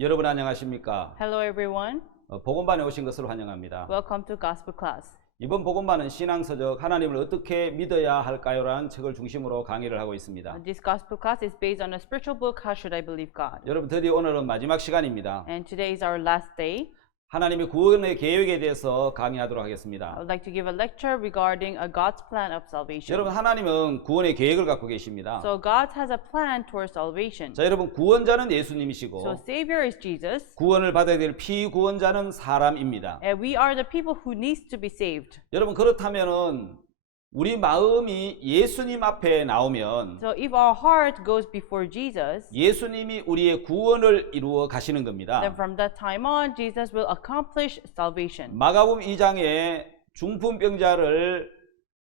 여러분 안녕하십니까? Hello everyone. 복음반에 오신 것을 환영합니다. Welcome to Gospel Class. 이번 복음반은 신앙서적 하나님을 어떻게 믿어야 할까요라는 책을 중심으로 강의를 하고 있습니다. This Gospel Class is based on a spiritual book, How Should I Believe God? 여러분 드디어 오늘은 마지막 시간입니다. And today is our last day. 하나님의 구원의 계획에 대해서 강의하도록 I 하겠습니다. would like to give a lecture regarding God's plan of salvation. 여러분 하나님은 구원의 계획을 갖고 계십니다. So God has a plan towards salvation. 자, 여러분 구원자는 So 예수님이시고 Savior is Jesus, 구원을 받아야 될 피구원자는 사람입니다. and we are the people who needs to be saved. 여러분 그렇다면은 우리 마음이 예수님 앞에 나오면 So if our heart goes before Jesus, 예수님이 우리의 구원을 이루어 가시는 then 겁니다. from that time on, Jesus will accomplish salvation. 마가복음 2장에 중풍병자를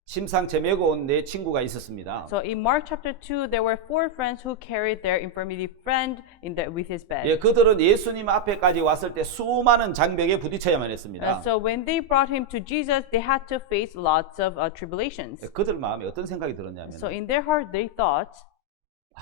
심상체 메고 온 내 친구가 있었습니다. So in Mark chapter 2, there were 4 friends who carried their infirmity friend with his bed. 예, 그들은 예수님 앞에까지 왔을 때 수많은 장벽에 부딪혀야만 했습니다. So when they brought him to Jesus, they had to face lots of tribulations. 예, 그들 마음에 어떤 생각이 들었냐면 So in their heart, they thought,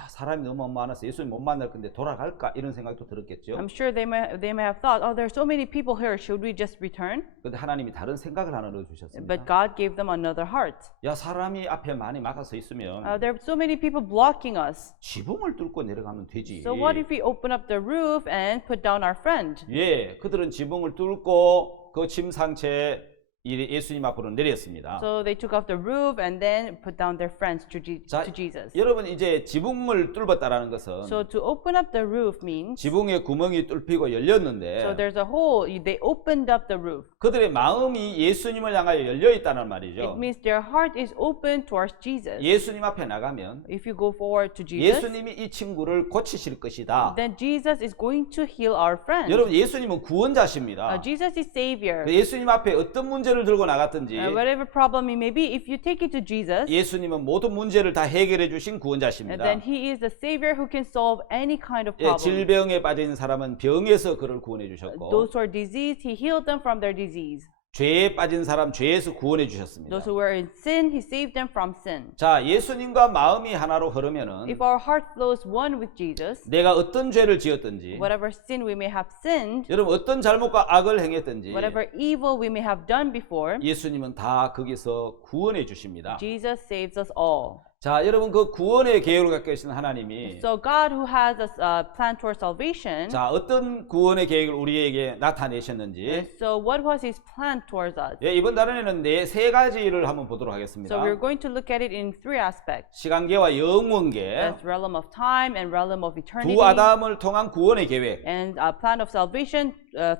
사람이 너무 많아서 예수님 못 만날 건데 돌아갈까 이런 생각도 들었겠죠. I'm sure they may have thought, oh, there's so many people here, should we just return? 그런데 하나님이 다른 생각을 하나 넣어주셨습니다. But God gave them another heart. 야, 사람이 앞에 많이 막아서 있으면 There are so many people blocking us. 지붕을 뚫고 내려가면 되지. So what if we open up the roof and put down our friend? 예, 그들은 지붕을 뚫고 그 침상체에 예수님 앞으로 내렸습니다. So they took off the roof and then put down their friends to 자, Jesus. 여러분 이제 지붕을 뚫었다라는 것은 So to open up the roof means, 지붕에 구멍이 뚫히고 열렸는데 so there's a hole, they opened up the roof. 그들의 마음이 예수님을 향하여 열려 있다는 It 말이죠. means their heart is open towards Jesus. 예수님 앞에 나가면 If you go forward to Jesus, 예수님이 이 친구를 고치실 것이다. then Jesus is going to heal our friend. 여러분 예수님은 구원자십니다. Jesus is Savior. 예수님 앞에 어떤 문제를 들고 나갔든지 Whatever problem it may be, if you take it to Jesus, 예수님은 모든 문제를 다 해결해 주신 구원자십니다. then He is the Savior who can solve any kind of 예, problem. 질병에 빠진 사람은 병에서 그를 구원해 주셨고 Those who are diseased, He healed them from their disease. 죄에 빠진 사람 죄에서 구원해 주셨습니다. Those who were in sin, He saved them from sin. 자, 예수님과 마음이 하나로 흐르면은 If our heart flows one with Jesus, 내가 어떤 죄를 지었든지 whatever sin we may have sinned, 여러분 어떤 잘못과 악을 행했든지 whatever evil we may have done before, 예수님은 다 거기서 구원해 주십니다. Jesus saves us all. 자, 여러분 그 구원의 계획을 갖고 계신 하나님이 So God, who has a plan towards salvation, 자, 어떤 구원의 계획을 우리에게 나타내셨는지 so what was His plan towards us? 예, 이번 달에는 세 가지를 한번 보도록 하겠습니다. So we're going to look at it in 3 aspects. 시간계와 영원계, That's realm of time and realm of eternity, 두 아담을 통한 구원의 계획, and a plan of salvation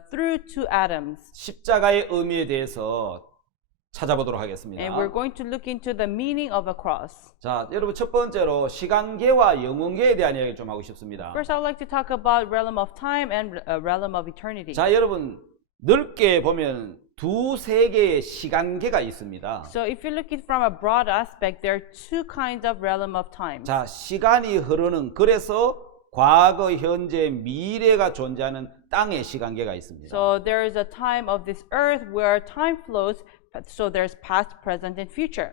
through 2 Adams. 십자가의 의미에 대해서 찾아보도록 하겠습니다. And we're going to look into the meaning of a cross. 자, 여러분 첫 번째로 시간계와 영원계에 대한 이야기 좀 하고 싶습니다. First, I would like to talk about realm of time and realm of eternity. 자, 여러분 넓게 보면 두 세계의 시간계가 있습니다. So if you look at it from a broad aspect, there are 2 kinds of realm of time. 자, 시간이 흐르는 그래서 과거, 현재, 미래가 존재하는 땅의 시간계가 있습니다. So there is a time of this earth where time flows, so there's past, present, and future.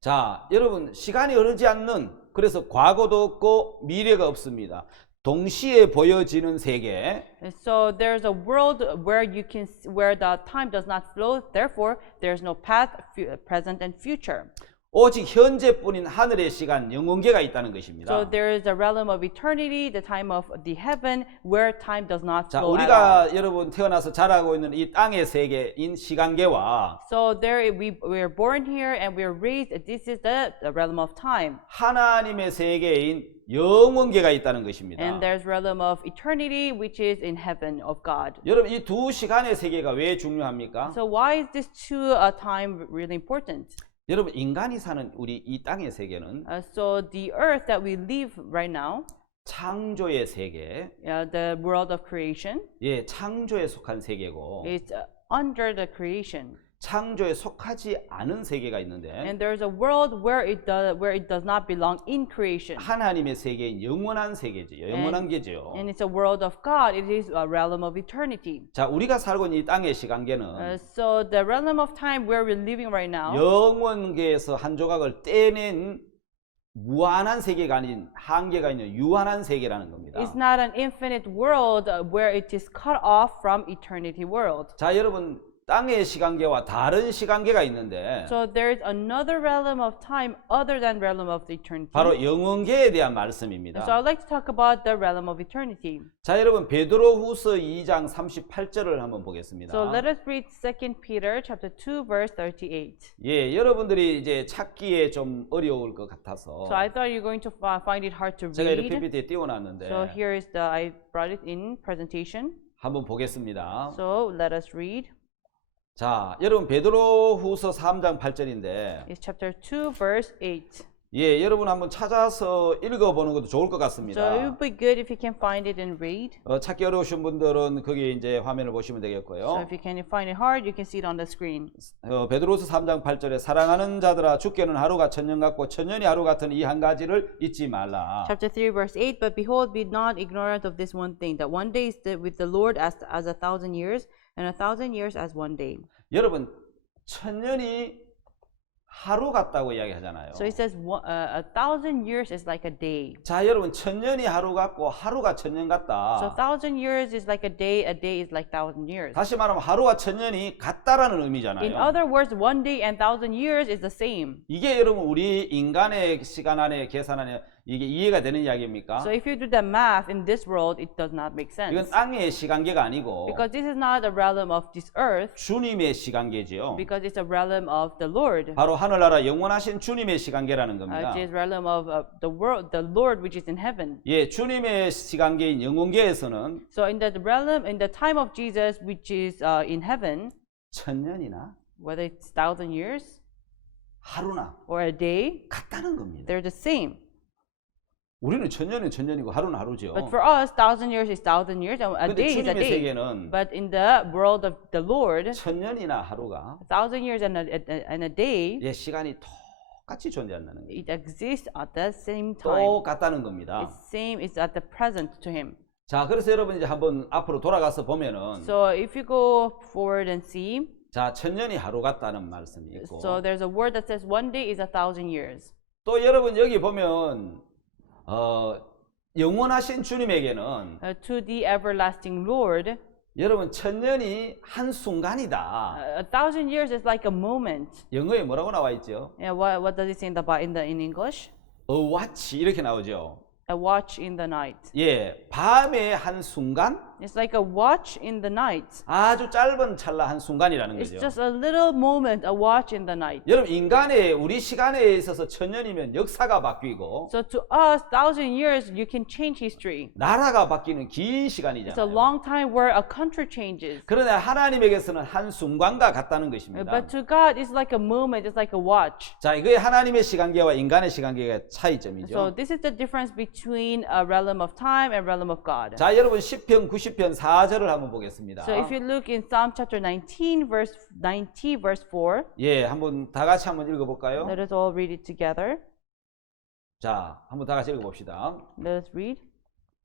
자, 여러분 시간이 흐르지 않는 그래서 과거도 없고 미래가 없습니다. 동시에 보여지는 세계. And so there's a world where where the time does not flow, therefore there's no past, present, and future. 오직 현재뿐인 하늘의 시간, 영원계가 있다는 것입니다. So there is a realm of eternity, the time of the heaven, where time does not 자, flow at all. 우리가 여러분 태어나서 자라고 있는 이 땅의 세계인 시간계와 So there we are born here and we are raised. This is the realm of time, 하나님의 세계인 영원계가 있다는 것입니다. and there's realm of eternity, which is in heaven of God. 여러분 이 두 시간의 세계가 왜 중요합니까? So why is this two time really important? 여러분 인간이 사는 우리 이 땅의 세계는 So the earth that we live right now, 창조의 세계, the world of creation, 예, 창조에 속한 세계고 is under the creation. 창조에 속하지 않은 세계가 있는데 And there's a world where it does not belong in creation. 하나님의 세계인 영원한 세계지요. 영원한 게죠. And it's a world of God. It is a realm of eternity. 자, 우리가 살고 있는 이 땅의 시간계는 So the realm of time where we're living right now, 영원계에서 한 조각을 떼낸 무한한 세계가 아닌 한계가 있는 유한한 세계라는 겁니다. It's not an infinite world where it is cut off from eternity world. 자, 여러분 땅의 시간계와 다른 시간계가 있는데 So there's another realm of time other than realm of eternity. 바로 영원계에 대한 So 말씀입니다. I'd like to talk about the realm of eternity. 자, 여러분 베드로후서 2장 38절을 한번 보겠습니다. So let us read 2 Peter chapter 2 verse 38. 예, 여러분들이 이제 찾기에 좀 어려울 것 같아서 So I thought you're going to find it hard to 제가 이렇게 read. PPT에 띄워놨는데 So here is I brought it in presentation. 한번 보겠습니다. So let us read. 자, 여러분 베드로후서 3장 8절인데 It's chapter 2 verse 8. 예, 여러분 한번 찾아서 읽어보는 것도 좋을 것 So it 같습니다. would be good if you can find it and read. 찾기 어려우신 분들은 거기 이제 화면을 보시면 So 되겠고요. if you can find it hard, you can see it on the screen. 베드로서 3장 8절에 사랑하는 자들아 주께는 하루가 천년 같고 천년이 하루 같은 이 한 가지를 잊지 말라. Chapter 3 verse 8. But behold, be not ignorant of this one thing, that one day is with the Lord as 1,000 years, and 1,000 years as one day. 여러분 천년이 하루 같다고 이야기하잖아요. So it says 1,000 years is like a day. 자, 여러분 천년이 하루 같고 하루가 천년 So 같다. 1,000 years is like a day is like 1,000 years. 다시 말하면 하루와 천년이 같다라는 In 의미잖아요. other words, one day and 1,000 years is the same. 이게 여러분 우리 인간의 시간 안에 계산 안에 이게 이해가 되는 이야기입니까? So if you do the math in this world, it does not make 이건 sense. 땅의 시간계가 아니고 Because this is not a realm of this earth, 주님의 시간계지요. because it's a realm of the Lord. 바로 하늘나라 영원하신 주님의 시간계라는 겁니다. Which is realm of the world, the Lord which is in heaven. 예, 주님의 시간계인 영원계에서는 So in the realm, in the time of Jesus, which is in heaven, 천년이나 whether it's 1,000 years 하루나 or a day, 같다는 겁니다. they're the same. 우리는 천년은 천년이고 하루는 하루죠. But for us, 1,000 years is 1,000 years, and a 근데 day is a 주님의 day. 세계는 But in the world of the Lord, 천년이나 하루가 1,000 years and a day, 예, 시간이 똑같이 존재한다는 거예요. it exists at the same time. 똑같다는 겁니다. It's same, it's at the present to him. 자, 그래서 여러분 이제 한번 앞으로 돌아가서 보면은 So if you go forward and see, 자, 천년이 하루 같다는 말씀이 있고 so there's a word that says one day is 1,000 years. 또 여러분 여기 보면 영원하신 주님에게는 To the everlasting Lord, 여러분 천년이 한 순간이다. 1,000 years is like a moment. 영어에 뭐라고 나와 있죠? Yeah, what does it say in in English? A watch 이렇게 나오죠. A watch in the night. 예, 밤의 한 순간 It's like a watch in the night. 아주 짧은 찰나 한 순간이라는 It's 거죠. just a little moment, a watch in the night. 여러분 인간의 우리 시간에 있어서 천년이면 역사가 바뀌고 So to us, 1,000 years, you can change history. 나라가 바뀌는 긴 It's a 시간이잖아요. long time where a country changes. 그러나 하나님에게서는 한 순간과 같다는 것입니다. But to God, it's like a moment, it's like a watch. 자, 이게 하나님의 시간계와 인간의 시간계의 So 차이점이죠. this is the difference between a realm of time and realm of God. 자, 여러분 시편 90편 4절을 한번 보겠습니다. So if you look in Psalm chapter 19, verse 4, 예, 한번 다 같이 한번 읽어볼까요? let us all read it together. 자, 한번 다 같이 읽어봅시다. Let us read.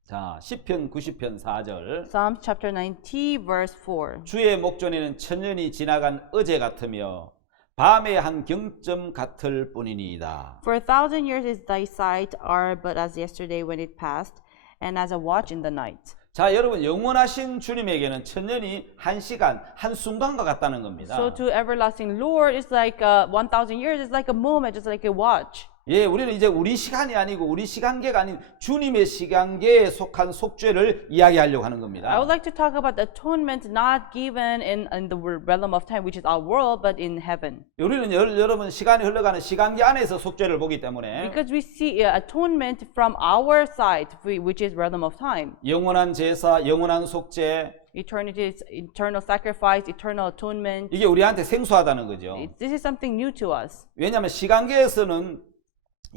자, 시편 90편 4절. Psalm chapter 90, verse 4. 주의 목전에는 천년이 지나간 어제 같으며 밤의 한 경점 같을 뿐이니이다. For 1,000 years is thy sight are but as yesterday when it passed, and as a watch in the night. 자, 여러분 영원하신 주님에게는 천년이 한 시간, 한 순간과 같다는 겁니다. So to everlasting Lord, it's like 1,000 years is like a moment, it's like a watch. 예, 우리는 이제 우리 시간이 아니고 우리 시간계가 아닌 주님의 시간계에 속한 속죄를 이야기하려고 하는 I 겁니다. would like to talk about atonement not given in the realm of time, which is our world, but in heaven. 우리는 여러분 시간이 흘러가는 시간계 안에서 속죄를 보기 때문에 Because we see atonement from our side, which is realm of time. 영원한 제사, 영원한 속죄 Eternity, eternal sacrifice, eternal atonement. 이게 우리한테 생소하다는 거죠. This is something new to us. 왜냐하면 시간계에서는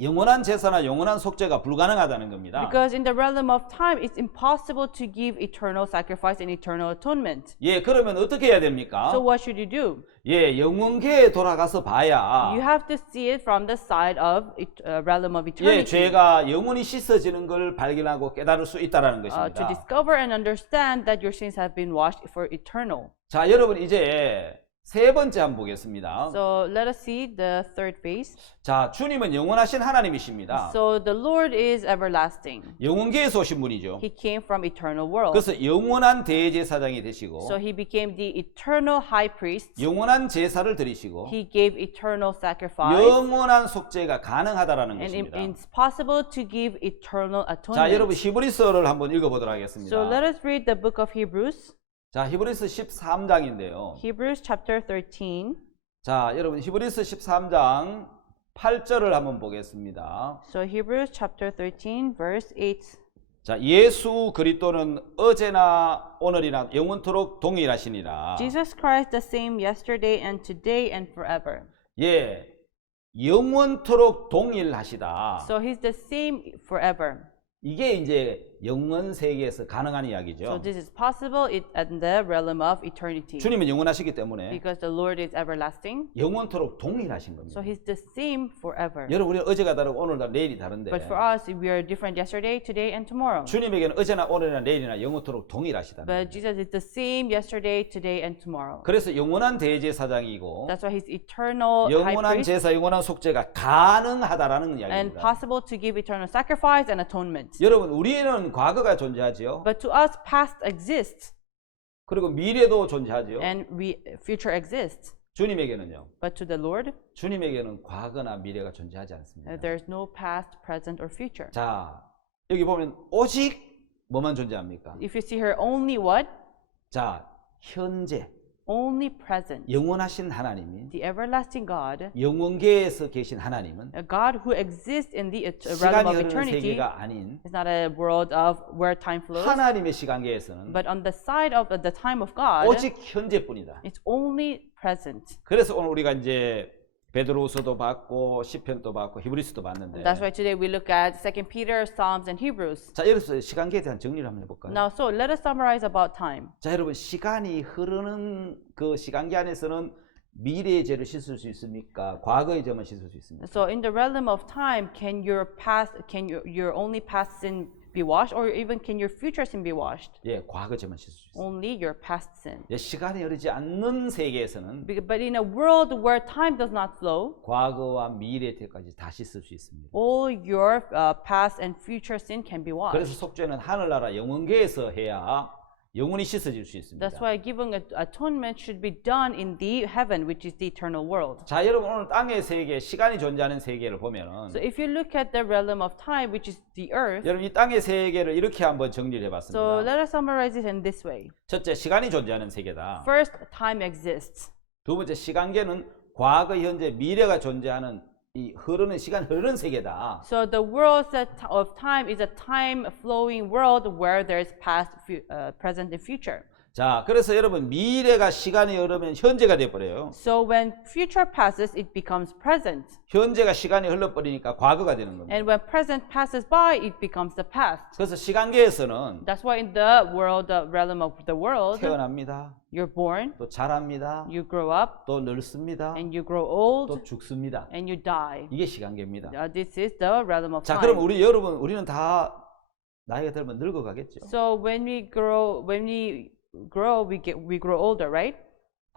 영원한 제사나 영원한 속죄가 불가능하다는 겁니다. Because in the realm of time, it's impossible to give eternal sacrifice and eternal atonement. 예, 그러면 어떻게 해야 됩니까? So what should you do? 예, 영원계에 돌아가서 봐야 You have to see it from the side of realm of 예, eternity. 죄가 영원히 씻어지는 걸 발견하고 깨달을 수 있다라는 To 것입니다. discover and understand that your sins have been washed for eternal. 자, 여러분 이제 세 번째 한번 보겠습니다. So let us see the third phase. 자, 주님은 영원하신 하나님이십니다. So the Lord is everlasting. 영원계에서 오신 분이죠. He came from eternal world. 그래서 영원한 대제사장이 되시고 So he became the eternal high priest. 영원한 제사를 드리시고 He gave eternal sacrifice. 영원한 속죄가 가능하다라는 And 것입니다. it's possible to give eternal 자, 여러분 atonement. 히브리서를 한번 읽어보도록 So 하겠습니다. let us read the book of Hebrews. 자, 히브리서 13장인데요. Hebrews chapter 13. 자, 여러분 히브리서 13장 8절을 한번 보겠습니다. So Hebrews chapter 13 verse 8. 자, 예수 그리스도는 어제나 오늘이나 영원토록 동일하시니라. Jesus Christ the same yesterday and today and forever. 예, 영원토록 동일하시다. So he's the same forever. 이게 이제 영원 세계에서 가능한 So 이야기죠. this is possible in the realm of eternity. 주님은 영원하시기 때문에 Because the Lord is everlasting. 영원토록 동일하신 겁니다. So he's the same forever. 여러분 우리 어제가 다르고 오늘 다르고 내일이 다른데 But for us, we are different yesterday, today, and tomorrow. 주님에게는 어제나 오늘이나 내일이나 영원토록 동일하시다. But Jesus is the same yesterday, today, and tomorrow. 그래서 영원한 대제사장이고 That's why he's eternal high 영원한 priest 제사, 영원한 속죄가 가능하다라는 and 이야기입니다. possible to give eternal sacrifice and atonement. 여러분 우리는 과거가 존재하지요. But to us, past exists 그리고 미래도 존재하지요. and future exists. 주님에게는요. But to the Lord, 주님에게는 과거나 미래가 존재하지 않습니다. there's no past, present, or future. 자, 여기 보면 오직 뭐만 존재합니까? If you see here, only what? 자, 현재 Only present. 영원하신 하나님이 The everlasting God, 영원계에서 계신 하나님은 a God who exists in the realm 시간이 of 흐르는 eternity, 세계가 아닌 is not a world of where time flows, 하나님의 시간계에서는 but on the side of the time of God, 오직 현재뿐이다. it's only present. 그래서 오늘 우리가 이제 베드로서도 봤고 시편도 봤고 히브리서도 봤는데 That's why today we look at 2 Peter, Psalms, and Hebrews. 자, 여기서 시간계에 대한 정리를 한번 해볼까요? Now, so let us summarize about time. 자, 여러분 시간이 흐르는 그 시간계 안에서는 미래의 죄를 씻을 수 있습니까? 과거의 죄만 씻을 수 있습니까? So in the realm of time, can your only past sin be washed, or even can your future sin be washed? 예, 과거 죄만 씻을 수 있습니다. Only your past sin. 예, 시간이 흐르지 않는 세계에서는 But in a world where time does not flow, 과거와 미래 죄까지 다 씻을 수 있습니다. all your past and future sin can be 그래서 washed. 속죄는 하늘나라 영원계에서 해야 영원히 씻어질 수 있습니다. That's why giving atonement should be done in the heaven, which is the eternal world. 자, 여러분 오늘 땅의 세계, 시간이 존재하는 세계를 보면은 So if you look at the realm of time, which is the earth, 여러분 이 땅의 세계를 이렇게 한번 정리를 so 해봤습니다. let us summarize it in this way. 첫째, 시간이 존재하는 세계다. First, time exists. 두 번째, 시간계는 과거, 현재, 미래가 존재하는 이 흐르는 시간 흐르는 세계다. So the world of time is a time-flowing world where there is past, present, and future. 자, 그래서 여러분 미래가 시간이 흐르면 현재가 돼 버려요. So when future passes, it becomes present. 현재가 시간이 흘러버리니까 과거가 되는 겁니다. And when present passes by, it becomes the past. 그래서 시간계에서는 That's why in the world, the realm of the world, 태어납니다. you're born, 또 자랍니다. you grow up, 또 늙습니다. and you grow old, 또 죽습니다. and you die. 이게 시간계입니다. This is the realm of 자, 그럼 time. 우리는 다 나이가 들면 늙어가겠죠. So when we grow, we grow older, right?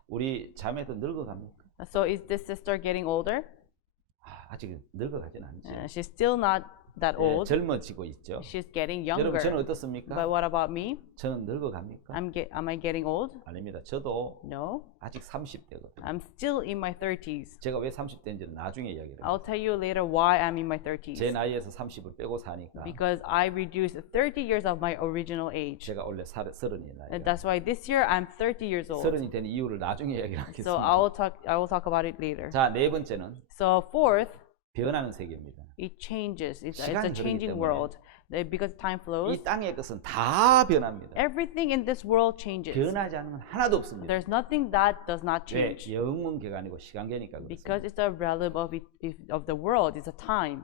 우리 자매도 늙어갑니까? So is this sister getting older? 아직 늙어가진 않죠. She's still not that 예, old. 젊어지고 있죠. She's getting 여러분 저는 younger. 어떻습니까? But what about me? 저는 늙어갑니까? Am I getting old? 아닙니다. 저도 No. 아직 30대거든요. I'm still in my 30s. 제가 왜 30대인지는 나중에 이야기를 해요. I'll tell you later why I'm in my 30s. 제 나이에서 30을 빼고 사니까 Because I reduced 30 years of my original age. 제가 원래 30이 나이가 And that's why this year I'm 30 years old. 30이 된 이유를 나중에 이야기를 So 하겠습니다. I will talk about it later. 자, 네 번째는 So fourth, 변하는 세계입니다. it changes. It's a 시간이 changing 흐르기 때문에. world. Because time flows, 이 땅의 것은 다 변합니다. everything in this world changes. 변하지 않는 건 하나도 없습니다. There's nothing that does not 왜? change. 영문계가 아니고 시간계니까 Because 그렇습니다. it's a realm of the world. It's a time.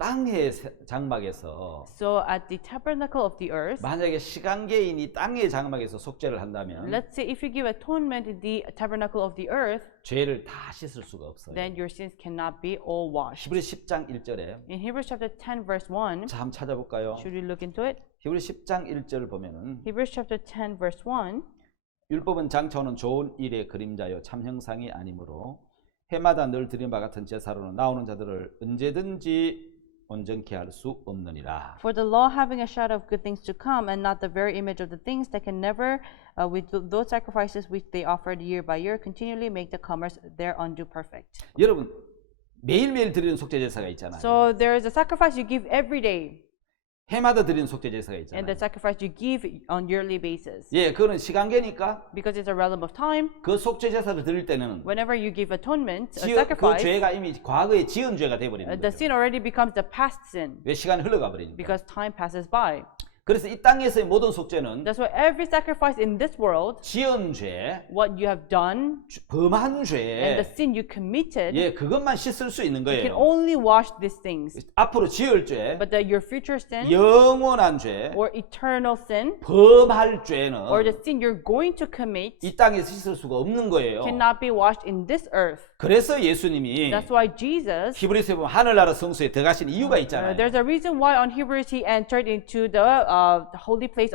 땅의 장막에서 So at the tabernacle of the earth, 만약에 시간계인이 땅의 장막에서 속죄를 한다면 let's say if you give atonement in the tabernacle of the earth, 죄를 다 씻을 수가 없어요. then your sins cannot be all washed. 히브리 10장 1절에 In Hebrews chapter 10 verse 1, 자, 한번 찾아볼까요? should we look into it? 히브리 10장 1절을 보면은 Hebrews chapter 10 verse 1, 율법은 장차오는 좋은 일의 그림자요 참 형상이 아니므로 해마다 늘 드린 바 같은 제사로는 나오는 자들을 언제든지 온전케 할 수 없느니라. For the law having a shadow of good things to come, and not the very image of the things that can never, with those sacrifices which they offered year by year, continually make the comers thereunto perfect. 여러분 매일매일 드리는 속죄 제사가 있잖아요. So there is a sacrifice you give every day, 해마다 드리는 속죄 제사가 and 있잖아요. the sacrifice you give on yearly basis. 예, 그거는 시간계니까 Because it's a realm of time, 그 속죄 제사를 드릴 때는 whenever you give atonement, a 그 sacrifice, 죄가 이미 과거에 지은 죄가 돼 버리는 the 거죠. sin already becomes the past sin 왜 시간이 흘러가 버리니까. because time passes by. 그래서 이 땅에서의 모든 속죄는 That's why every sacrifice in this world, 지은 죄, what you have done, 범한 and 죄, the sin you committed, 예, 그것만 씻을 수 있는 you can 거예요. only wash these things. 앞으로 지을 죄, But your future sin, 영원한 죄, or eternal sin, 범할 or 죄는 the sin you're going to commit, 이 땅에서 씻을 수가 없는 거예요. cannot be washed in this earth. 그래서 예수님이 That's why Jesus, 히브리서에 보면 하늘나라 성소에 들어가신 이유가 있잖아요. there's a reason why on Hebrews he entered into the holy place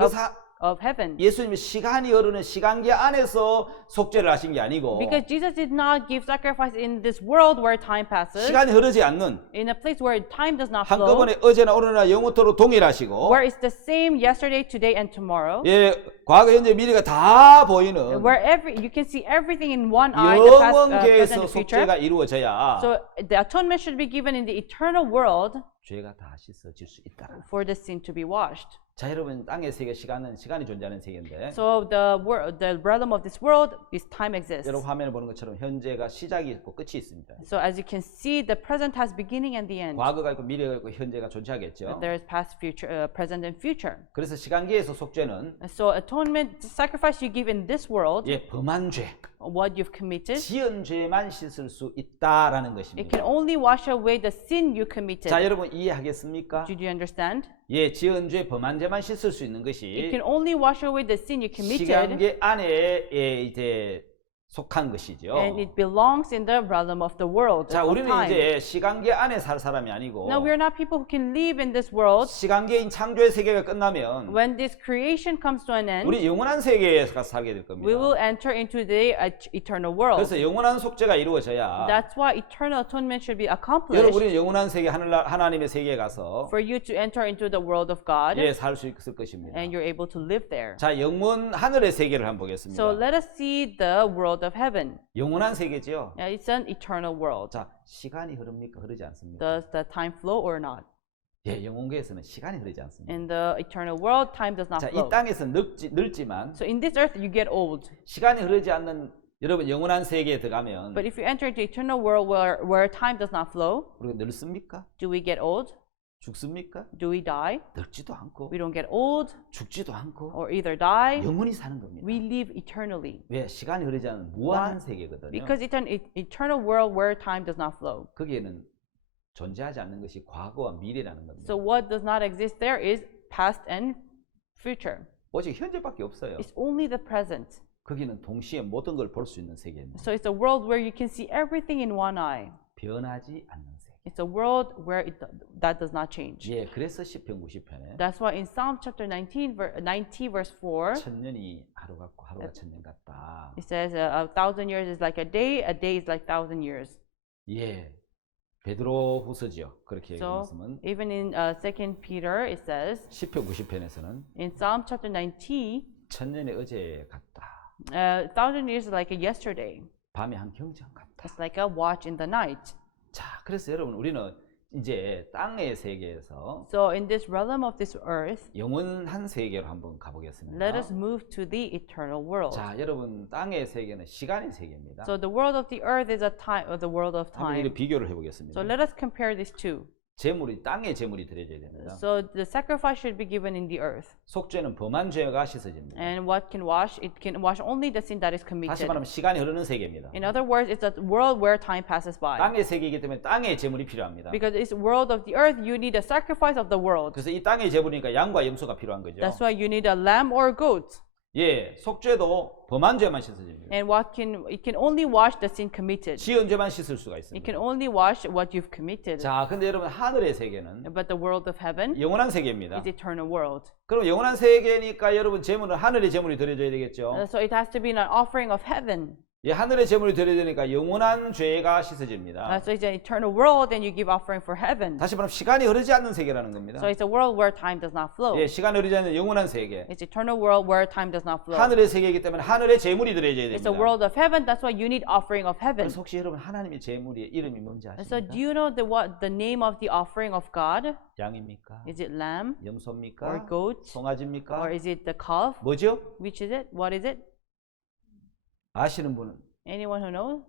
of heaven. 예수님이 시간이 흐르는 시간계 안에서 속죄를 하신 게 아니고 Because Jesus did not give sacrifice in this world where time passes, 시간이 흐르지 않는 in a place where time does not flow, 한꺼번에 어제나 오늘나 영원토록 동일하시고 where it's the same yesterday, today, and tomorrow, 예, 과거, 현재, 미래가 다 보이는 where you can see everything in one eye, the past, present, 영원계에서 and future. 속죄가 이루어져야 So the atonement should be given in the eternal world 죄가 다 씻어질 수 있다. for the sin to be washed. 자, 여러분, 땅의 세계 시간은 시간이 존재하는 세계인데 So the realm of this world is time exists. 여러분 화면에 보는 것처럼 현재가 시작이 있고 끝이 있습니다. So as you can see, the present has beginning and the end. 과거가 있고 미래가 있고 현재가 존재하겠죠. There is past, future, present, and future. 그래서 시간계에서 속죄는 So atonement, the sacrifice you give in this world, 예, 범한 죄, what you've committed, 지은 죄만 씻을 수 있다라는 it 것입니다. can only wash away the sin you committed. 자, 여러분 이해하겠습니까? Did you understand? 예, 지은 죄, 범한 죄만 씻을 수 있는 It 것이 can only wash away the sin you committed, 시간계 안에 예, 이제 속한 것이죠. and it belongs in the realm of the world 자, of 우리는 time. 이제 시간계 안에 살 사람이 아니고 Now, we're not people who can live in this world. 시간계인 창조의 세계가 끝나면 When this creation comes to an end, 우리 영원한 세계에서 살게 될 겁니다. we will enter into the eternal world. 그래서 영원한 속죄가 이루어져야 That's why eternal atonement should be 여러분 accomplished 우리 영원한 세계 하나님의 세계에 가서 for you to enter into the world of God, 예, 살 수 있을 것입니다. and you're able to live there. 자, 영원 하늘의 세계를 한번 보겠습니다. So let us see the world of heaven. 영원한 세계지요. It's an eternal world. 자, 시간이 흐릅니까? 흐르지 않습니까? Does the time flow or not? 예, 영혼계에서는 시간이 흐르지 않습니다. In the eternal world, time does not 자, flow. 이 땅에서 늙지만 So in this earth, you get old. 시간이 흐르지 않는 여러분 영원한 세계에 들어가면 But if you enter into eternal world where time does not flow, 우리가 늙습니까? do we get old? 죽습니까? Do we die? 늙지도 않고 We don't get old 죽지도 않고 or either die. 영원히 사는 겁니다. We live eternally. 왜? 시간이 흐르지 않는 무한한 세계거든요. Because it's an eternal world where time does not flow. 거기에는 존재하지 않는 것이 과거와 미래라는 겁니다. So what does not exist there is past and future. 오직 현재밖에 없어요. It's only the present. 거기는 동시에 모든 걸 볼 수 있는 세계입니다. So it's a world where you can see everything in one eye. 변하지 않는 세계. It's a world where that does not change. 예, 그래서 시편 90편에 That's why in Psalm chapter 90 verse 4, 천년이 하루 같고 하루가 천년 같다. it says 1,000 years is like a day is like 1,000 years. 예, 베드로 후서지요. 그렇게 So 얘기했으면 even in 2 Peter it says, 시편 90편에서는 in Psalm chapter 90, 천년의 어제 같다. 1,000 years is like a yesterday. 밤에 한 경전 같다. It's like a watch in the night. 자, 그래서 여러분 우리는 이제 땅의 세계에서 So in this realm of this earth, 영원한 세계로 한번 가보겠습니다. let us move to the eternal world. 자, 여러분 땅의 세계는 시간의 세계입니다. So the world of the earth is the world of 한번 time. 이렇게 비교를 해보겠습니다. So let us compare these two. 재물이 땅의 재물이 드려져야 됩니다. So the sacrifice should be given in the earth. 속죄는 범한 죄가 씻어집니다. And what can wash? It can wash only the sin that is 다시 committed. 말하면 시간이 흐르는 세계입니다. In other words, it's a world where time passes by. 땅의 세계이기 때문에 땅의 재물이 필요합니다. Because it's world of the earth, you need a sacrifice of the world. 그래서 이 땅의 재물이니까 양과 염소가 필요한 거죠. That's why you need a lamb or a goat. 예, 속죄도 범한 죄만 씻어집니다. And it can only wash the sin committed. 지은 죄만 씻을 수가 It 있습니다. can only wash what you've committed. 자, 근데 여러분 하늘의 세계는 But the world of heaven 영원한 세계입니다. is eternal world. 그럼 영원한 세계니까 여러분 제물은 하늘의 제물이 드려져야 되겠죠. So it has to be an offering of heaven. 예, 하늘의 제물이 드려야 되니까 영원한 죄가 씻어집니다. So it's an eternal world, and you give offering for heaven. 다시 말하면 시간이 흐르지 않는 세계라는 겁니다. So it's a world where time does not flow. 예, 시간이 흐르지 않는 영원한 세계. It's eternal world where time does not flow. 하늘의 세계이기 때문에 하늘의 제물이 드려져야 It's a 됩니다. world of heaven. That's why you need offering of heaven. 그래서 혹시 여러분 하나님의 제물의 이름이 뭔지 And so 아십니까? do you know the name of the offering of God? 양입니까? Is it lamb or 염소입니까? goat 송아지입니까? or is it the calf? 뭐죠? Which is it? What is it? 아시는 분은 Anyone who knows?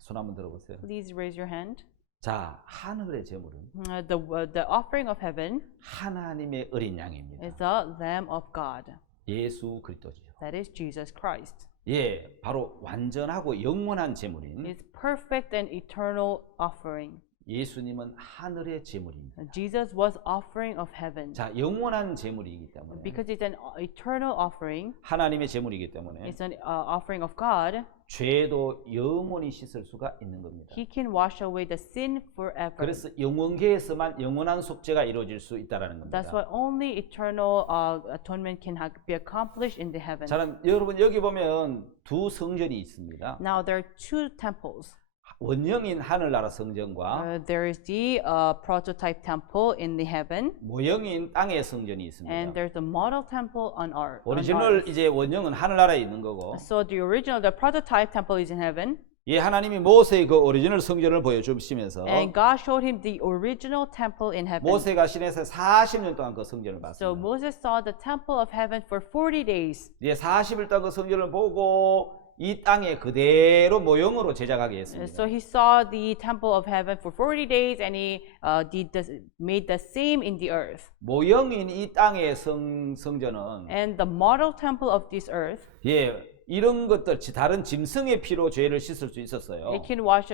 손 한번 들어보세요. Please raise your hand. 자, 하늘의 제물은 The offering of heaven 하나님의 어린 양입니다. is the Lamb of God. 예수 그리스도죠. That is Jesus Christ. 예, 바로 완전하고 영원한 제물인 It's perfect and eternal offering. 예수님은 하늘의 제물입니다. Jesus was offering of heaven. 자, 영원한 제물이기 때문에 Because it's an eternal offering, 하나님의 제물이기 때문에 it's an offering of God, 죄도 영원히 씻을 수가 있는 겁니다. He can wash away the sin forever. 그래서 영원계에서만 영원한 속죄가 이루어질 수 있다라는 겁니다. That's why only eternal atonement can be accomplished in the heaven. 자, 여러분 여기 보면 두 성전이 있습니다. Now there are two temples. 원형인 하늘나라 성전과 There is the prototype temple in the heaven, 모형인 땅의 성전이 있습니다. and there's the model temple on earth. 오리지널 이제 원형은 하늘나라에 있는 거고, So the prototype temple is in heaven, 예, 하나님이 모세의 그 오리지널 성전을 보여주시면서 and God showed him the original temple in heaven. 모세가 시내에서 40년 동안 그 성전을 So 봤습니다. Moses saw the temple of heaven for 40 days. 예, 40일 동안 그 성전을 보고 이 땅에 그대로 모형으로 제작하게 했습니다. So he saw the temple of heaven for 40 days, and he made the same in the earth. 모형인 이 땅의 성전은 And the model temple of this earth, 예, 이런 것들 다른 짐승의 피로 죄를 씻을 수 있었어요. it can wash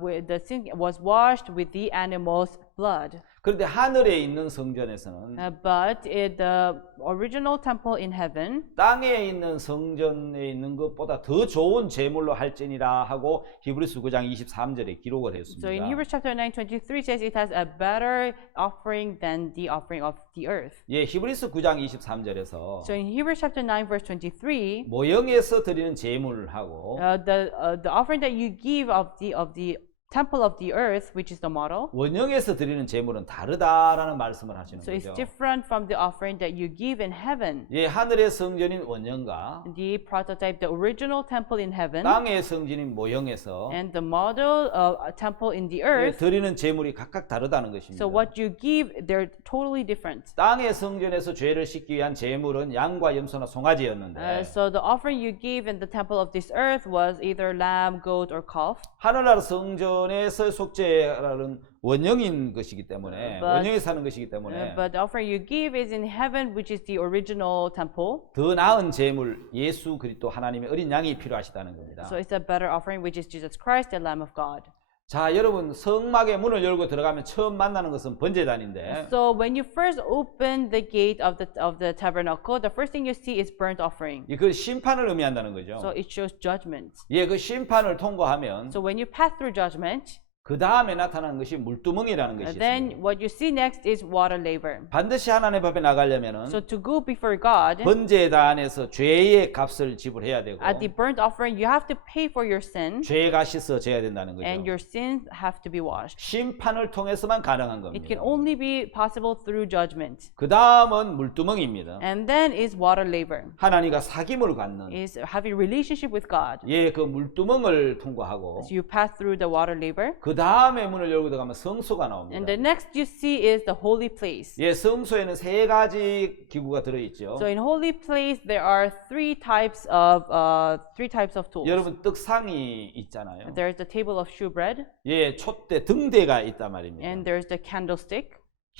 with the sin was washed with the animal's blood. 그런데 하늘에 있는 성전에서는 But the original temple in heaven, 땅에 있는 성전에 있는 것보다 더 좋은 제물로 할지니라 하고 히브리서 9장 23절에 기록을 so in 했습니다. Hebrews chapter 9:23 says it has a better offering than the offering of the earth. 예, 히브리서 9장 23절에서 So in Hebrews chapter 9 verse 23, 모형에서 드리는 제물하고 the offering that you give of the temple of the earth, which is the model, 원형에서 드리는 제물은 다르다라는 말씀을 하시는 so it's 거죠. different from the offering that you give in heaven. 예, 하늘의 성전인 원형과 The prototype, the original temple in heaven, 땅의 성전인 모형에서 and the model temple in the 예, earth. 드리는 제물이 각각 다르다는 것입니다. So what you give, they're totally different. 땅의 성전에서 죄를 씻기 위한 제물은 양과 염소나 송아지였는데 So the offering you give in the temple of this earth was either lamb, goat, or calf. 하늘나라 성전에서 속죄라는 원형인 것이기 때문에 But- 원형에 사는 것이기 때문에 But the offering you give is in heaven, which is the original temple. 더 나은 제물 예수 그리스도 하나님의 어린 양이 필요하시다는 겁니다. So it's a better offering, which is Jesus Christ, the Lamb of God. 자, 여러분 성막의 문을 열고 들어가면 처음 만나는 것은 번제단인데 So when you first open the gate of the tabernacle, the first thing you see is burnt offering. 그 심판을 의미한다는 거죠. So it shows judgment. 예, 그 심판을 통과하면 So when you pass through judgment, 그 다음에 나타나는 것이 물두멍이라는 것이 then 있습니다. what you see next is water laver. 반드시 하나님의 앞에 나가려면은 So to go before God, 번제단에서 죄의 값을 지불해야 되고 at the burnt offering, you have to pay for your sin, 죄가 씻어져야 된다는 and 거죠. your sins have to be washed. 심판을 통해서만 가능한 It 겁니다. can only be possible through judgment. 그 다음은 물두멍입니다. And then is water laver, 하나님과 사귐을 갖는 is having relationship with God. 예, 그 물두멍을 통과하고 So you pass through the water laver. 그 다음에 문을 열고 들어가면 성소가 나옵니다. And the next you see is the holy place. 예, 성소에는 세 가지 기구가 들어있죠. So in holy place there are three types of tools. 여러분 떡상이 있잖아요. There is the table of shewbread, 예, 촛대 등대가 있단 말입니다. and there's the candlestick,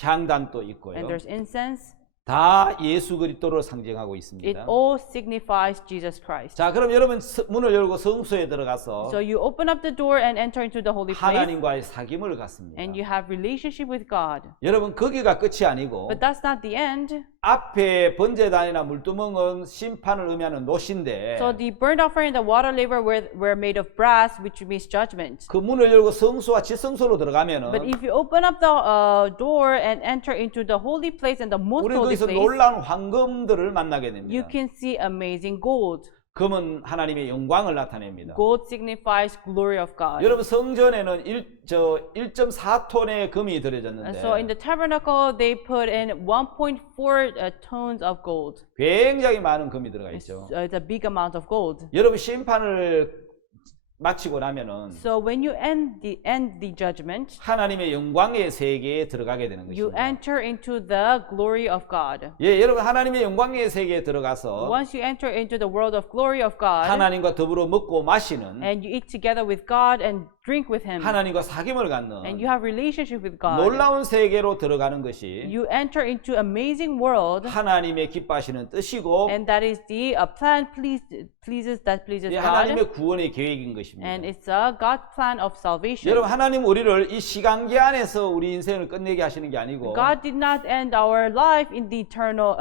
향단도 있고요. and there's incense. 다 예수 그리스도를 상징하고 It 있습니다. all signifies Jesus Christ. 자, 그럼 여러분 문을 열고 성소에 들어가서 So you open up the door and enter into the holy place, 하나님과의 사귐을 갖습니다. and you have relationship with God. 여러분 거기가 끝이 아니고 But that's not the end. 앞에 번제단이나 물두멍은 심판을 의미하는 노신데 So the burnt offering and the water laver were made of brass, which means judgment. 그 문을 열고 성소와 지성소로 들어가면은 But if you open up the door and enter into the holy place and the most 우리 holy 거기서 place, 놀라운 황금들을 만나게 you 됩니다. can see amazing gold. 금은 하나님의 영광을 나타냅니다. Gold signifies glory of God. 여러분 성전에는 1.4톤의 금이 And 들여졌는데 so in the tabernacle, they put in 1.4 tons of gold. 굉장히 많은 금이 들어가 It's, 있죠. it's a big amount of gold. 여러분 심판을 마치고 나면은 So when you end the judgment, 하나님의 영광의 세계에 들어가게 되는 you 것입니다. enter into the glory of God. 예, 여러분 하나님의 영광의 세계에 들어가서 Once you enter into the world of glory of God, 하나님과 더불어 먹고 마시는 and you eat together with God and drink with Him, 하나님과 사귐을 and 갖는 you have relationship with God, 놀라운 세계로 들어가는 것이 you enter into amazing world, 하나님의 기뻐하시는 뜻이고 and that is the plan pleases 예, God, 하나님의 구원의 계획인 것입니다. and it's a God's plan of salvation. 여러분 하나님 우리를 이 시간계 안에서 우리 인생을 끝내게 하시는 게 아니고 God did not end our life in the eternal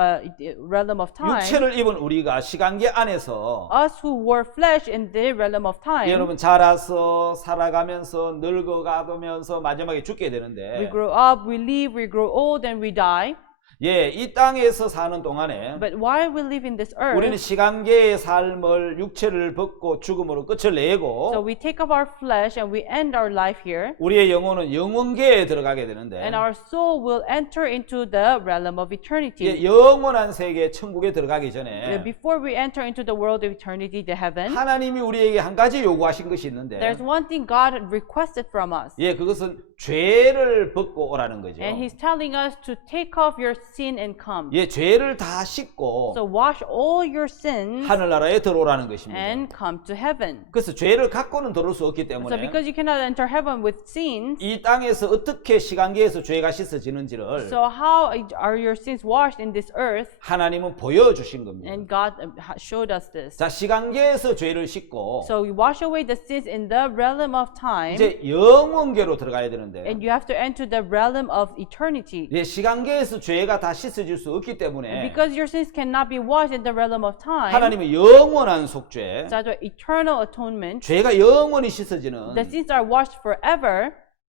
realm of time. 육체를 입은 우리가 시간계 안에서 Us who were flesh in the realm of time, 여러분 자라서 살아가면서 늙어가면서 마지막에 죽게 되는데 we grow up, we live, we grow old, and we die. 예, 이 땅에서 사는 동안에 But while we live in this 우리는 earth, 시간계의 삶을 육체를 벗고 죽음으로 끝을 내고 so we take up our flesh and we end our life here, 우리의 영혼은 영원계에 들어가게 되는데 and our soul will enter into the realm of 예, eternity. 영원한 세계 천국에 들어가기 전에 Before we enter into the world of eternity, the heaven, 하나님이 우리에게 한 가지 요구하신 것이 있는데 there's one thing God requested from us, 예, 그것은 죄를 벗고 오라는 거죠. and He's telling us to take off your sin and come. 예, 죄를 다 씻고 So wash all your sins 하늘나라에 들어오라는 것입니다. and come to heaven. 그래서 죄를 갖고는 들어올 수 없기 So 때문에 because you cannot enter heaven with sins, 이 땅에서 어떻게 시간계에서 죄가 씻어지는지를 so how are your sins washed in this earth? 하나님은 보여주신 겁니다. And God showed us this. 자, 시간계에서 죄를 씻고 So you wash away the sins in the realm of time, 이제 영원계로 들어가야 되는데 and you have to enter the realm of eternity. 예, 시간계에서 죄가 다 씻어질 수 없기 And 때문에 because your sins cannot be washed in the realm of time, 하나님의 영원한 속죄, such an eternal atonement, 죄가 영원히 씻어지는 the sins are washed forever.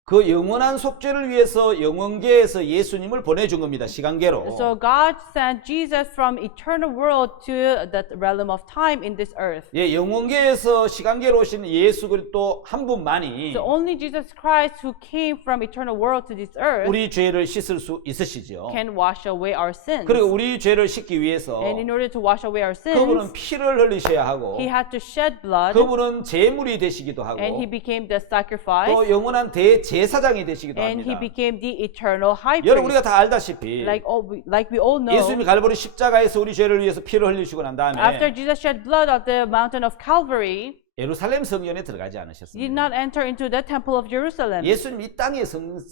그 영원한 속죄를 위해서 영원계에서 예수님을 보내준 겁니다. 시간계로. So God sent Jesus from eternal world to the realm of time in this earth. 예, 영원계에서 시간계로 오신 예수 그리스도 한 분만이 So only Jesus Christ who came from eternal world to this earth 우리 죄를 씻을 수 있으시죠. can wash away our sins. 그리고 우리 죄를 씻기 위해서 And in order to wash away our 그분은 sins, 피를 흘리셔야 하고 He had to shed blood, 그분은 제물이 되시기도 하고 and He became the sacrifice, 또 영원한 대제사장이 되시기도 and He 합니다. became the eternal high 여러분 우리가 priest. 다 알다시피 Like we all know, 예수님이 갈보리 십자가에서 우리 죄를 위해서 피를 흘리시고 난 after 다음에 Jesus shed blood at the mountain of Calvary, 예루살렘 성전에 들어가지 He did 않으셨습니다. not enter into the temple of Jerusalem. 예수님 이 땅의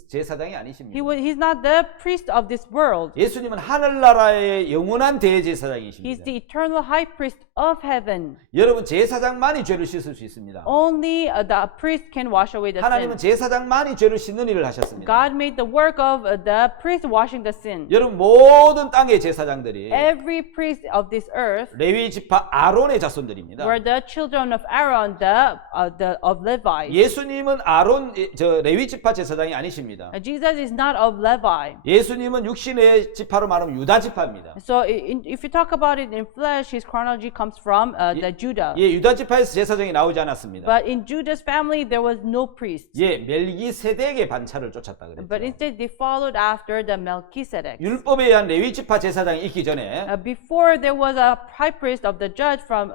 제사장이 아니십니다. He's not the priest of this world. 예수님은 하늘나라의 영원한 He's 대제사장이십니다. the eternal high priest of heaven. 여러분 제사장만이 죄를 씻을 수 있습니다. Only the priest can wash away the 하나님은 sin. 제사장만이 죄를 씻는 일을 하셨습니다. God made the work of the priest washing the sin. 여러분 모든 땅의 제사장들이 Every priest of this earth 레위 지파 아론의 자손들입니다. were the children of Aaron, of Levi. 예수님은 레위 지파 제사장이 아니십니다. Jesus is not of Levi. 예수님은 육신의 지파로 말하면 유다 지파입니다. So if you talk about it in flesh, his chronology comes from the Judah. 예, 유다 지파에서 제사장이 나오지 않았습니다. But in Judah's family, there was no priest. 예, 멜기세덱의 반차를 쫓았다 But 그랬죠. instead, they followed after the Melchizedek. 율법에 의한 레위 지파 제사장이 있기 전에 Before there was a high priest of the judge from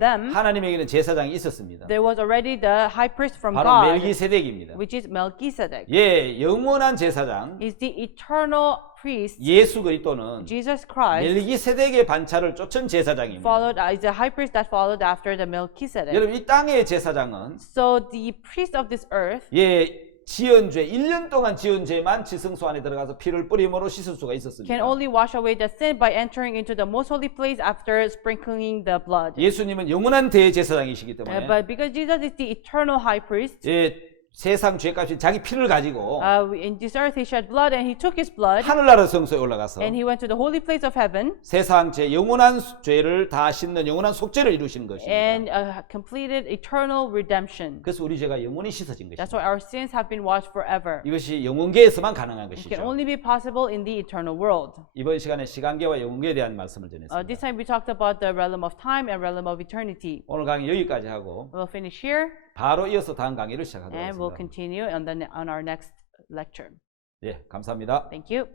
them, 하나님에게는 제사장이 있었습니다. there was already the high priest from 바로 God, 멜기세덱입니다. which is Melchizedek. 예, 영원한 제사장 Is the eternal priest, 예수 그리스도는 Jesus Christ, 멜기세덱의 반차를 쫓은 제사장입니다. is the high priest that followed after the Melchizedek. 여러분 이 땅의 제사장은 So the priest of this earth 예, 지은 죄 1년 동안 지은 죄만 지성소 안에 들어가서 피를 뿌림으로 씻을 수가 있었습니다. can only wash away the sin by entering into the most holy place after sprinkling the blood. 예수님은 영원한 대제사장이시기 때문에 But because Jesus is the eternal high priest, 예, 세상 죄값이 자기 피를 가지고 In this earth, he shed blood, and he took his blood, 하늘나라 성소에 올라가서 and he went to the holy place of heaven, 세상 죄 영원한 죄를 다 씻는 영원한 속죄를 이루신 것입니다. and completed eternal redemption. 그래서 우리 죄가 영원히 씻어진 That's 것입니다. why our sins have been washed forever. 이것이 영원계에서만 가능한 It can 것이죠. only be possible in the eternal world. 이번 시간에 시간계와 영원계에 대한 말씀을 This 전했습니다. time we talked about the realm of time and realm of eternity. 오늘 강의 여기까지 하고 We'll finish here, 바로 이어서 다음 강의를 시작하도록 and we'll 하겠습니다. continue on our next lecture. 예, 감사합니다. Thank you.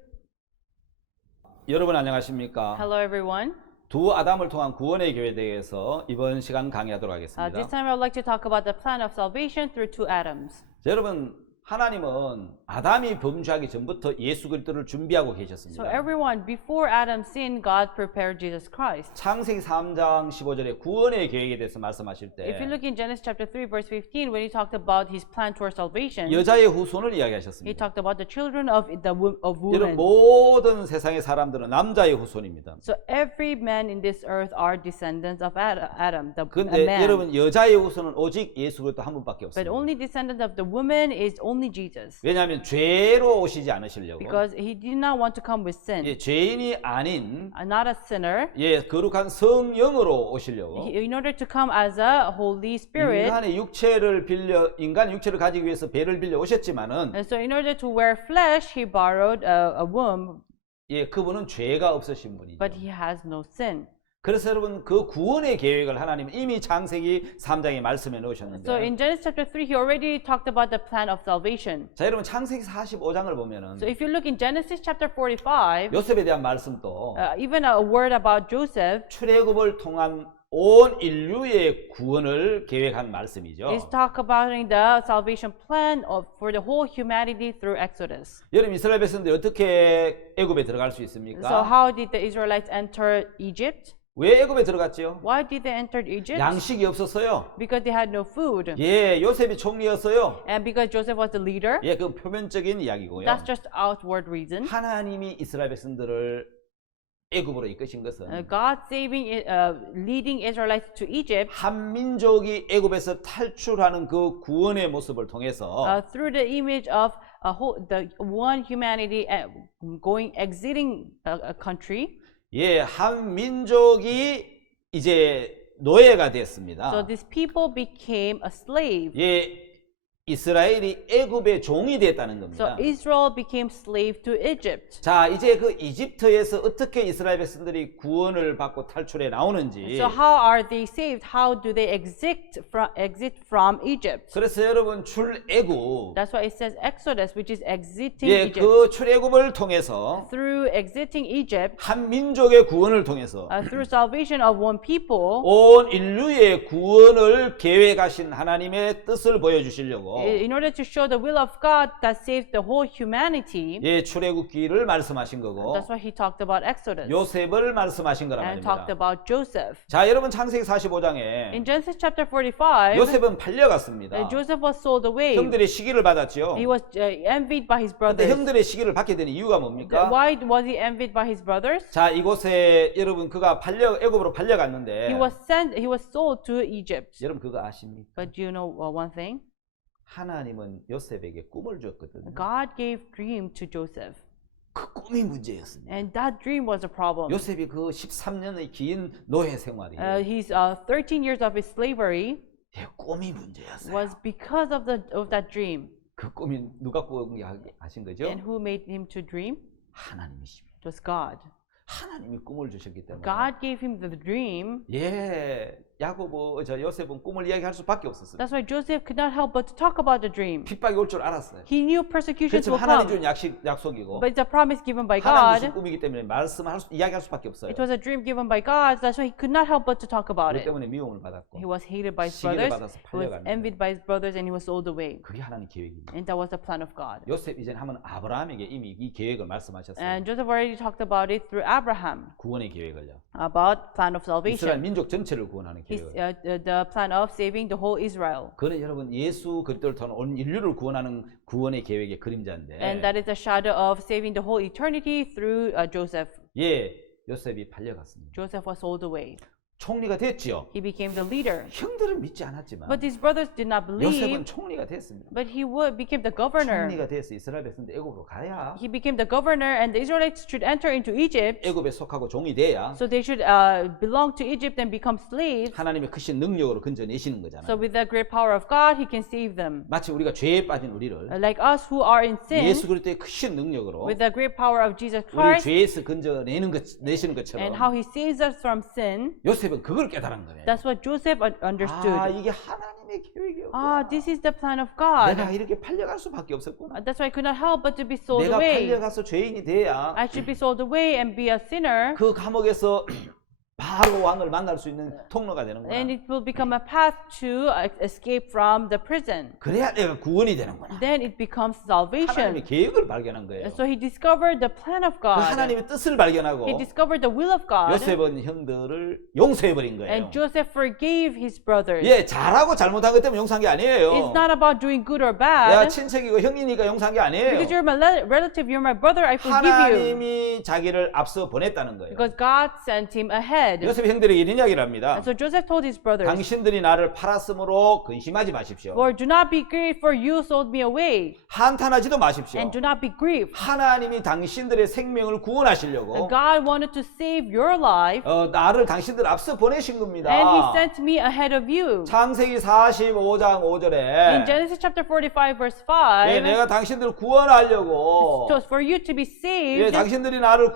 여러분 안녕하십니까? Hello, everyone. 두 아담을 통한 구원의 교회에 대해서 이번 시간 강의하도록 하겠습니다. This time I would like to talk about the plan of salvation through two Adams. 자, 여러분 하나님은 아담이 범죄하기 전부터 예수 그리스도를 준비하고 So 계셨습니다. everyone, before Adam sinned, God prepared Jesus Christ. 창세기 3장 15절에 구원의 계획에 대해서 말씀하실 If you 때 look in Genesis chapter 3, verse 15, when he talked about his plan towards salvation, 여자의 후손을 he 이야기하셨습니다. talked about the children of 여러분 women. 모든 세상의 사람들은 남자의 후손입니다. So every man in this earth are descendants of Adam, a 그런데 man. 여러분 여자의 후손은 오직 예수 그리스도 한 분밖에 But 없습니다. only descendant of the woman is only Jesus. 왜냐하면 죄로 오시지 않으시려고. Because he did not want to come with sin. 예, 죄인이 아닌 Not a sinner. 예, 거룩한 성령으로 오시려고. In order to come as a Holy Spirit. 인간의 육체를 가지기 위해서 배를 빌려 오셨지만은 And so in order to wear flesh, he borrowed a womb, 예, 그분은 죄가 없으신 분이죠. but he has no sin. 그래서 여러분 그 구원의 계획을 하나님은 이미 창세기 3장에 말씀해 놓으셨는데. So in Genesis chapter 3, he already talked about the plan of salvation. 자, 여러분 창세기 45장을 보면은 So if you look in Genesis chapter 45, 요셉에 대한 말씀도 even a word about Joseph 출애굽을 통한 온 인류의 구원을 계획한 말씀이죠. is talk about the salvation plan for the whole humanity through Exodus. 여러분 이스라엘 백성들이 어떻게 애굽에 들어갈 수 So 있습니까? how did the Israelites enter Egypt? 왜 애굽에 들어갔죠? Why did they enter Egypt? 양식이 없었어요. Because they had no food. 예, 요셉이 총리였어요. And because Joseph was the leader. 예, 그 표면적인 이야기고요. That's just outward reason. 하나님이 이스라엘 백성들을 애굽으로 이끄신 것은 God leading Israelites to Egypt 한 민족이 애굽에서 탈출하는 그 구원의 모습을 통해서 through the image of the one humanity exiting a country. 예, 한 민족이 이제 노예가 됐습니다. So these people became a slave. 예, 이스라엘이 애굽의 종이 됐다는 So 겁니다. Israel became slave to Egypt. 자, 이제 그 이집트에서 어떻게 이스라엘 백성들이 구원을 받고 탈출해 나오는지. So how are they saved? How do they exit from Egypt? 그래서 여러분 출애굽, That's why it says Exodus, which is exiting 예, Egypt. 그 출애굽을 통해서 Through exiting Egypt, 한 민족의 구원을 통해서 through salvation of one people, 온 인류의 구원을 계획하신 하나님의 뜻을 보여주시려고 in order to show the will of God that saved the whole humanity. 예, 출애굽기를 말씀하신 거고 That's why he talked about Exodus 요셉을 말씀하신 거란 and talked 말입니다. about Joseph. 자, 여러분 창세기 In 45장에 Genesis chapter 45, 요셉은 팔려갔습니다. Joseph was sold away. 형들의 시기를 받았죠. He was envied by his 그런데 brothers. 형들의 시기를 받게 되는 이유가 뭡니까? Why was he envied by his brothers? 자, 이곳에 여러분 그가 애굽으로 팔려갔는데 He was sold to Egypt. 여러분 그거 아십니까? But do you know one thing? 하나님은 요셉에게 꿈을 줬거든요. God gave dream to Joseph. 그 꿈이 문제였습니다. And that dream was a problem. 요셉이 그 13년의 긴 노예 생활이 His 13 years of his slavery 예, 꿈이 문제였어요. was because of that dream. 그 꿈이 누가 꾸하신 거죠? And who made him to dream? 하나님이십니다. It was God. 하나님이 꿈을 주셨기 때문에 God gave him the dream. 예, 저 요셉은 꿈을 이야기할 수밖에 없었어요. That's why Joseph could not help but to talk about the dream. 핍박이 올 줄 알았어요. He knew persecutions 그렇지만 will 하나님 come. 준 약속이고 But it's a promise given by 하나님 주신 God. 꿈이기 때문에 이야기할 수밖에 없어요. It was a dream given by God. That's why he could not help but to talk about 그렇기 it. 때문에 미움을 받았고 He was hated by his 시기를 brothers. 받아서 He was 팔려갔는데 envied by his brothers, and he was sold away. 그게 하나님 계획입니다. And that was the plan of God. 요셉 이제 하면 아브라함에게 이미 이 계획을 말씀하셨어요. And Joseph already talked about it through Abraham, 구원의 계획을요. about plan of 이스라엘 salvation. 민족 전체를 구원하는 His, 계획을. the plan of saving the whole Israel. 그는 여러분 예수 그리스도를 통한 온 인류를 구원하는 구원의 계획의 그림자인데. And that is a shadow of saving the whole eternity through Joseph. 예, 요셉이 팔려갔습니다. Joseph was sold away. 총리가 됐지요. He became the leader. 형들은 믿지 않았지만 But his brothers did not 요셉은 believe. 총리가 됐습니다. But he became the governor. 총리가 돼서 이스라엘 백성들 애굽으로 가야 He became the governor, and the Israelites should enter into Egypt. 애굽에 속하고 종이 돼야 So they should belong to Egypt and become slaves. 하나님의 크신 능력으로 건져내시는 So 거잖아요. with the great power of God, He can save them. 마치 우리가 죄에 빠진 우리를 Like us who are in sin, 예수 그리스도의 크신 능력으로 with the great power of Jesus 우리를 Christ, 죄에서 건져내시는 and how 것처럼 He saves us from sin. 요셉은 그걸 깨달은 거예요. That's what Joseph 아, understood. 이게 하나님의 계획이었구나. Ah, this is the plan of God. 내가 이렇게 팔려갈 수밖에 없었구나. That's why I could not help but to be sold 내가 away. 팔려가서 죄인이 돼야 I should be sold away and be a sinner, 그 감옥에서 바로 왕을 만날 수 있는 통로가 되는구나. and it will become a path to escape from the prison. 그래야 내가 구원이 되는구나. Then it becomes salvation. 하나님의 계획을 발견한 거예요. And so he discovered the plan of 그 God. 하나님의 뜻을 발견하고 He discovered the will of God. 요셉은 형들을 용서해버린 거예요. And Joseph forgave his brothers. 예, 잘하고 잘못한 것 때문에 용서한 게 아니에요. It's not about doing good or 야, bad. 친척이고 형이니까 용서한 게 아니에요. Because you're my relative, you're my brother, I forgive you. 하나님이 자기를 앞서 보냈다는 거예요. Because God sent him ahead. 요셉 형들에게 이런 이야기를 합니다. And so Joseph told his brothers, 당신들이 나를 팔았으므로 근심하지 마십시오. Lord, do not be grieved, for you sold me away. 한탄하지도 마십시오. And do not be grieved. 하나님이 당신들의 생명을 구원하시려고 And God wanted to save your life, 나를 당신들 앞서 보내신 겁니다. and He sent me ahead of you. 창세기 45장 5절에 In Genesis chapter 45, verse 5, 예, 내가 당신들을 구원하려고 so for you to be 예, saved, 당신들이 나를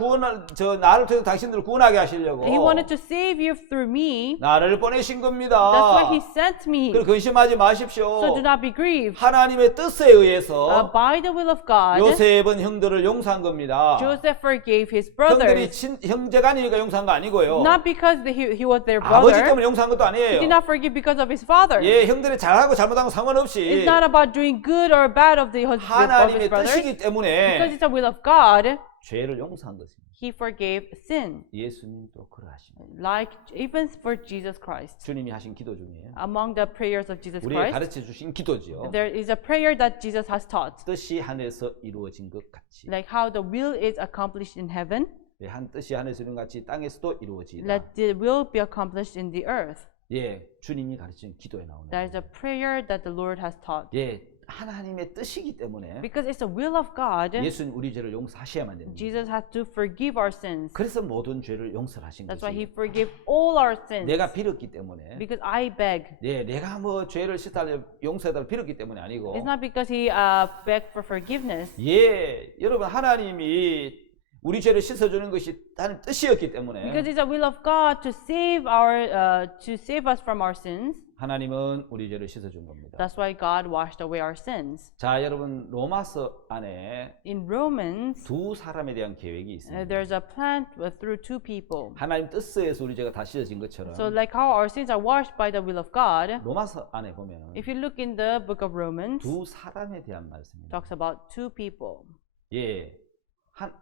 나를 통해서 당신들을 구원하게 하시려고 He wanted to save you through me. 나를 보내신 겁니다. That's why He sent me. 그걸 근심하지 마십시오. So do not be grieved. 하나님의 뜻에 의해서 By the will of God, 요셉은 형들을 용서한 겁니다. Joseph forgave his 형들이 brothers. 형제간이니까 용서한 거 아니고요. Not because he was their 아버지 brother. 때문에 용서한 것도 He 아니에요. did not forgive because of his father. 예, 형들이 잘하고 잘못한 거 상관없이 It's not about doing good or bad of his 하나님의 brothers. 뜻이기 Because 때문에 it's the will of God, 죄를 용서한 것입니다. He forgave sin. 예수님도 그러하십니다. Like even for Jesus Christ. 주님이 하신 기도 중에 Among the prayers of Jesus 우리에게 Christ, 가르쳐 주신 기도지요. there is a prayer that Jesus has taught. 뜻이 하늘에서 이루어진 것 같이 Like how the will is accomplished in heaven, 예, 한 뜻이 하늘에서 이룬 것 같이 땅에서도 이루어지다. let the will be accomplished in the earth. 예, 주님이 가르친 기도에 나오는 That is a prayer that the Lord has taught. 예, 하나님의 뜻이기 때문에 Because it's the will of God, 예수는 우리 죄를 용서하셔야만 됩니다. Jesus had to forgive our sins. 그래서 모든 죄를 용서하신 That's why He 거지. forgave all our sins. 내가 빌었기 때문에 Because I beg. 예, 내가 뭐 죄를 씻달려 용서해달라 빌었기 때문에 아니고 It's not because He begged for forgiveness. 예, 여러분 하나님이 우리 죄를 씻어주는 것이 하나님 뜻이었기 때문에 Because it's the will of God to save us from our sins. 하나님은 우리 죄를 씻어준 겁니다. That's why God washed away our sins. 자, 여러분 로마서 안에 In Romans, 두 사람에 대한 계획이 있습니다. there's a plan through two people. 하나님 뜻에서 우리 죄가 다 씻어진 것처럼 So like how our sins are washed by the will of God, 로마서 안에 보면 if you look in the book of Romans, 두 사람에 대한 말씀입니다. talks about two people. 예,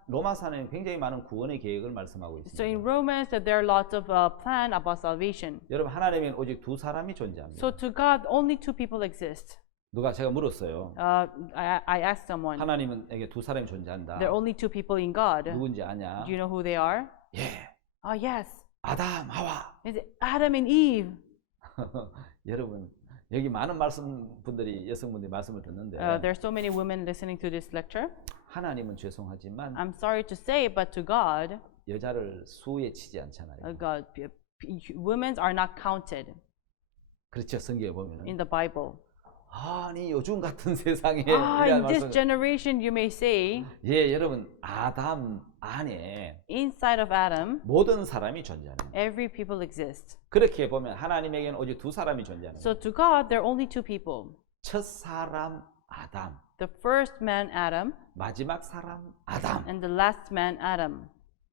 로마서 안에 굉장히 많은 구원의 계획을 말씀하고 So in 있습니다. Romans, there are lots of plan about salvation. 여러분 하나님은 오직 두 사람이 존재합니다. So to God, only two people exist. 누가 제가 물었어요. I asked someone, 하나님에게 두 사람이 존재한다. there are only two people in God. 누군지 아냐? Do you know who they are? 예, Yes. 아담, 하와. It's Adam and Eve. 여러분 여기 많은 분들이 여성분들이 말씀을 듣는데 There are so many women listening to this lecture. 하나님은 죄송하지만 I'm sorry to say, but to God, 여자를 수에 치지 않잖아요. God, women are not counted 그렇죠. 성경에 보면 in the Bible. 아니 요즘 같은 세상에 In 이런 this 말씀. generation, you may say, 예, 여러분 아담 안에 inside of Adam, 모든 사람이 존재하는 거예요. every people exist. 그렇게 보면 하나님에게는 오직 두 사람이 존재하는 So 거예요. to God, there are only two people. 첫 사람 아담, The first man, Adam, 마지막 사람 아담. and the last man, Adam.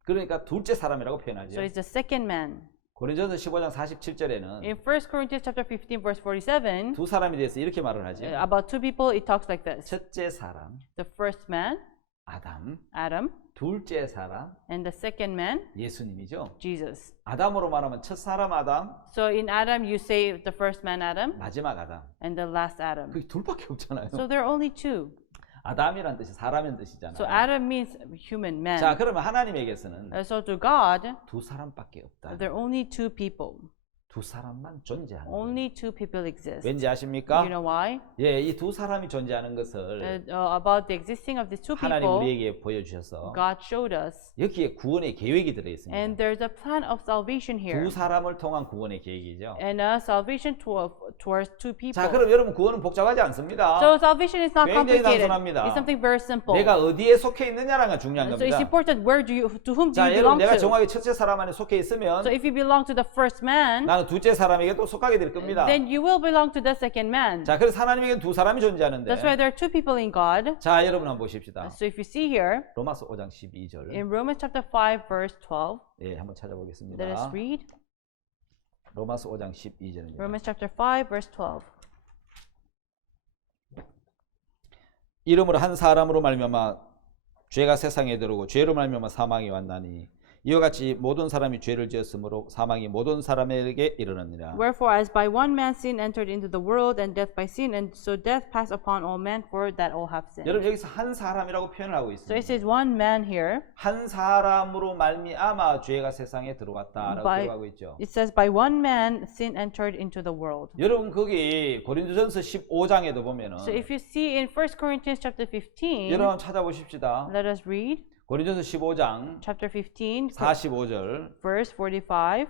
그러니까 둘째 사람이라고 표현하죠. So it's the second man. 고린도전서 15장 47절에는 In 1 Corinthians chapter 15, verse 47, 두 사람에 대해서 이렇게 말을 하죠. about two people, it talks like this. 첫째 사람 The first man, 아담, Adam, 둘째 사람 and the second man, 예수님이죠. Jesus. 아담으로 말하면 첫 사람 아담, So in Adam, you say the first man, Adam, 마지막 아담. and the last Adam. 그게 둘밖에 없잖아요. So there are only two. 아담이란 뜻이 사람이란 So 뜻이잖아요. Adam means human man. 자, 그러면 하나님에게서는 So to God, 두 사람밖에 없다. there are only two people. 두 사람만 존재하는 거예요. Only two people exist. 왠지 You 아십니까? know why? 예, 이 두 사람이 존재하는 것을 About the existing of these two 하나님 people, 우리에게 보여주셔서 God showed us. 여기에 구원의 계획이 And 들어있습니다. there's a plan of salvation here. 두 사람을 통한 구원의 계획이죠. And salvation towards two people. 자, 그럼 여러분 구원은 복잡하지 않습니다. So salvation is not 굉장히 complicated. 단순합니다. It's something very simple. 내가 어디에 속해 있느냐는 게 중요한 So it's 겁니다. important to whom do 자, you 여러분 belong 내가 to. 정확히 첫째 사람 안에 속해 있으면 So if you belong to the first man, 나는 둘째 사람에게도 속하게 될 겁니다. then you will belong to the second man. 자, 그래서 하나님에게는 두 사람이 존재하는데 That's why there are two people in God. 자, 여러분 한번 보십시다. So if you see here, 로마서 5장 12절 in Romans chapter 5, verse 12, 예, 한번 찾아보겠습니다. let us read. 로마서 5장 12절입니다. Romans chapter 5, verse 12. 이름으로 한 사람으로 말미암아 죄가 세상에 들어오고 죄로 말미암아 사망이 왔나니 이와 같이 모든 사람이 죄를 지었으므로 사망이 모든 사람에게 이르느니라. Wherefore, as by one man sin entered into the world, and death by sin, and so death passed upon all men, for that all have sinned. 여러분 여기서 한 사람이라고 표현을 하고 So it 있습니다. says one man here. 한 사람으로 말미암아 죄가 세상에 들어왔다라고 By- 기록하고 있죠. It says by one man sin entered into the world. 여러분 거기 고린도전서 15장에도 보면은 So if you see in 1 Corinthians chapter 15, 여러분 한번 찾아보십시다. let us read 고린도전서 15장 chapter 15, 45절 verse 45.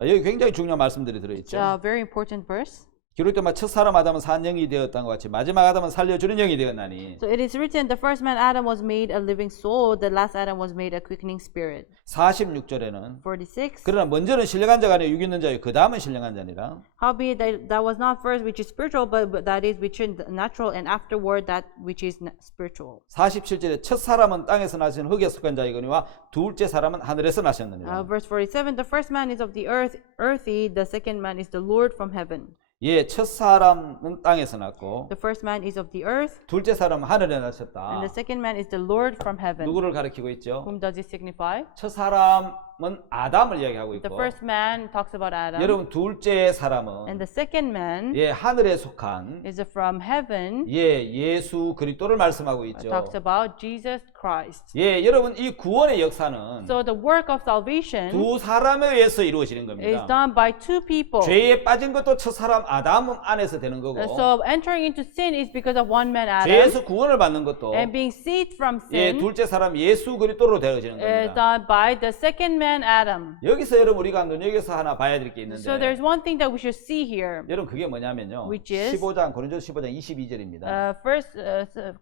여기 굉장히 중요한 말씀들이 It's 들어있죠. a very important verse. 기록되면 첫 사람 아담은 산 영이 되었던 것 같이 마지막 아담은 살려주는 영이 되었나니 So it is written, the first man Adam was made a living soul, the last Adam was made a quickening spirit. 46절에는 46. 그러나 먼저는 신령한 자가 아니라 육 있는 자요 그 다음은 신령한 자니라. Howbeit that was not first which is spiritual, but that is which is natural, and afterward that which is spiritual. 47절에 첫 사람은 땅에서 나신 흙에 속한 자이거니와 둘째 사람은 하늘에서 나셨느니라. Verse 47, the first man is of the earth, earthy, the second man is the Lord from heaven. 예, 첫 사람은 땅에서 났고 The first man is of the earth, 둘째 사람은 하늘에 and 나셨다. the second man is the Lord from heaven. 누구를 가리키고 있죠? Whom does it signify? 첫 사람은 아담을 이야기하고 The 있고 first man talks about Adam, 여러분 둘째 and 사람은 the second man 예, 하늘에 속한 is from heaven, 예, 예수 그리스도를 말씀하고 있죠. talks about Jesus Christ. 예, 여러분 이 구원의 역사는 So the work of salvation 두 사람에 의해서 이루어지는 is 겁니다. done by two people. 죄에 빠진 것도 첫 사람 아담 안에서 되는 거고 So entering into sin is because of one man Adam, 죄에서 구원을 받는 것도 and being saved from 예, sin 둘째 사람 예수 그리스도로 되어지는 is 겁니다. done by the second man Adam. 여기서 여러분 우리가 눈여겨서 하나 봐야 될 게 있는데 So there's one thing that we should see here. 여러분 그게 뭐냐면요. Which is- 15장 고린도서 15장 22절입니다. First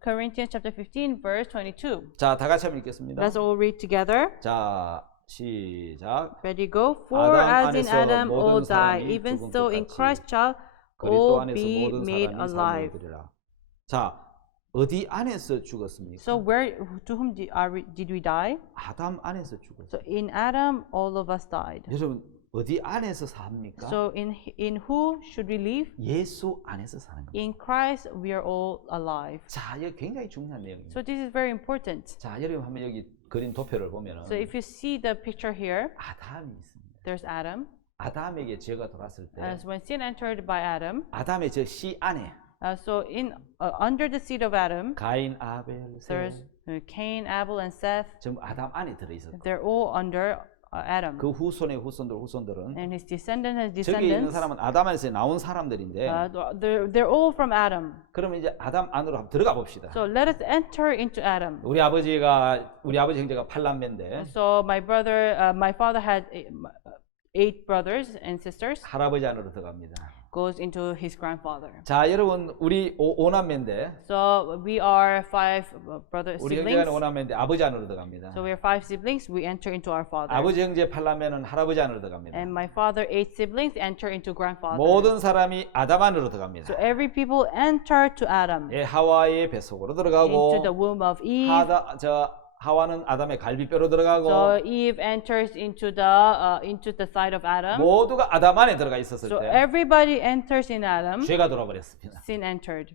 Corinthians chapter 15 verse 22. 자, 다 같이 한번 읽겠습니다. Let's all read together. 자, 시작. Ready, go. For 아담 as in 안에서 Adam 모든 all die, 사람이 even 죽은 so 것 in 같이 Christ shall 그리스도 all 안에서 be 모든 made 사람이 삶을 alive. 얻으리라. 자, 어디 안에서 죽었습니까? So where to whom did we die? 아담 안에서 죽었어요. So in Adam all of us died. 여러분 어디 안에서 삽니까? So in who should we live? 예수 안에서 사는 겁니다. In Christ we are all alive. 자, 이거 굉장히 중요한 내용입니다. So this is very important. 자, 여러분 한번 여기 그린 도표를 보면은 So if you see the picture here, 아담이 있습니다. there's Adam. 아담에게 죄가 들어왔을 때 As when sin entered by Adam, 아담의 저 씨 안에 so in under the seed of Adam, 가인, 아벨, there's 셋 Cain, Abel, and Seth. 전부 아담 안에 들어 있었고 They're all under Adam. 그 후손의 후손들은 And his descendants, 저기 있는 사람은 아담 안에서 나온 사람들인데 they're all from Adam. 그러면 이제 아담 안으로 한번 들어가 봅시다. So let us enter into Adam. 우리 아버지 형제가 8남매인데 So my father had 8 brothers and sisters. 할아버지 안으로 들어갑니다. Goes into his grandfather. 자, 여러분 우리 5남매인데 So we are 5 brother 우리 siblings. 형제가 5남매인데 아버지 안으로 들어갑니다. So we are 5 siblings. We enter into our father. 아버지 형제 8남매는 할아버지 안으로 들어갑니다. And my father 8 siblings enter into grandfather. 모든 사람이 아담 안으로 들어갑니다. So every people enter to Adam. 예, 하와의 뱃속으로 Into 들어가고 the womb of Eve. 하와는 아담의 갈비뼈로 들어가고 So Eve enters into the side of Adam. 모두가 아담 안에 들어가 있었을 So 때 everybody enters in Adam. 죄가 들어버렸습니다. Sin entered.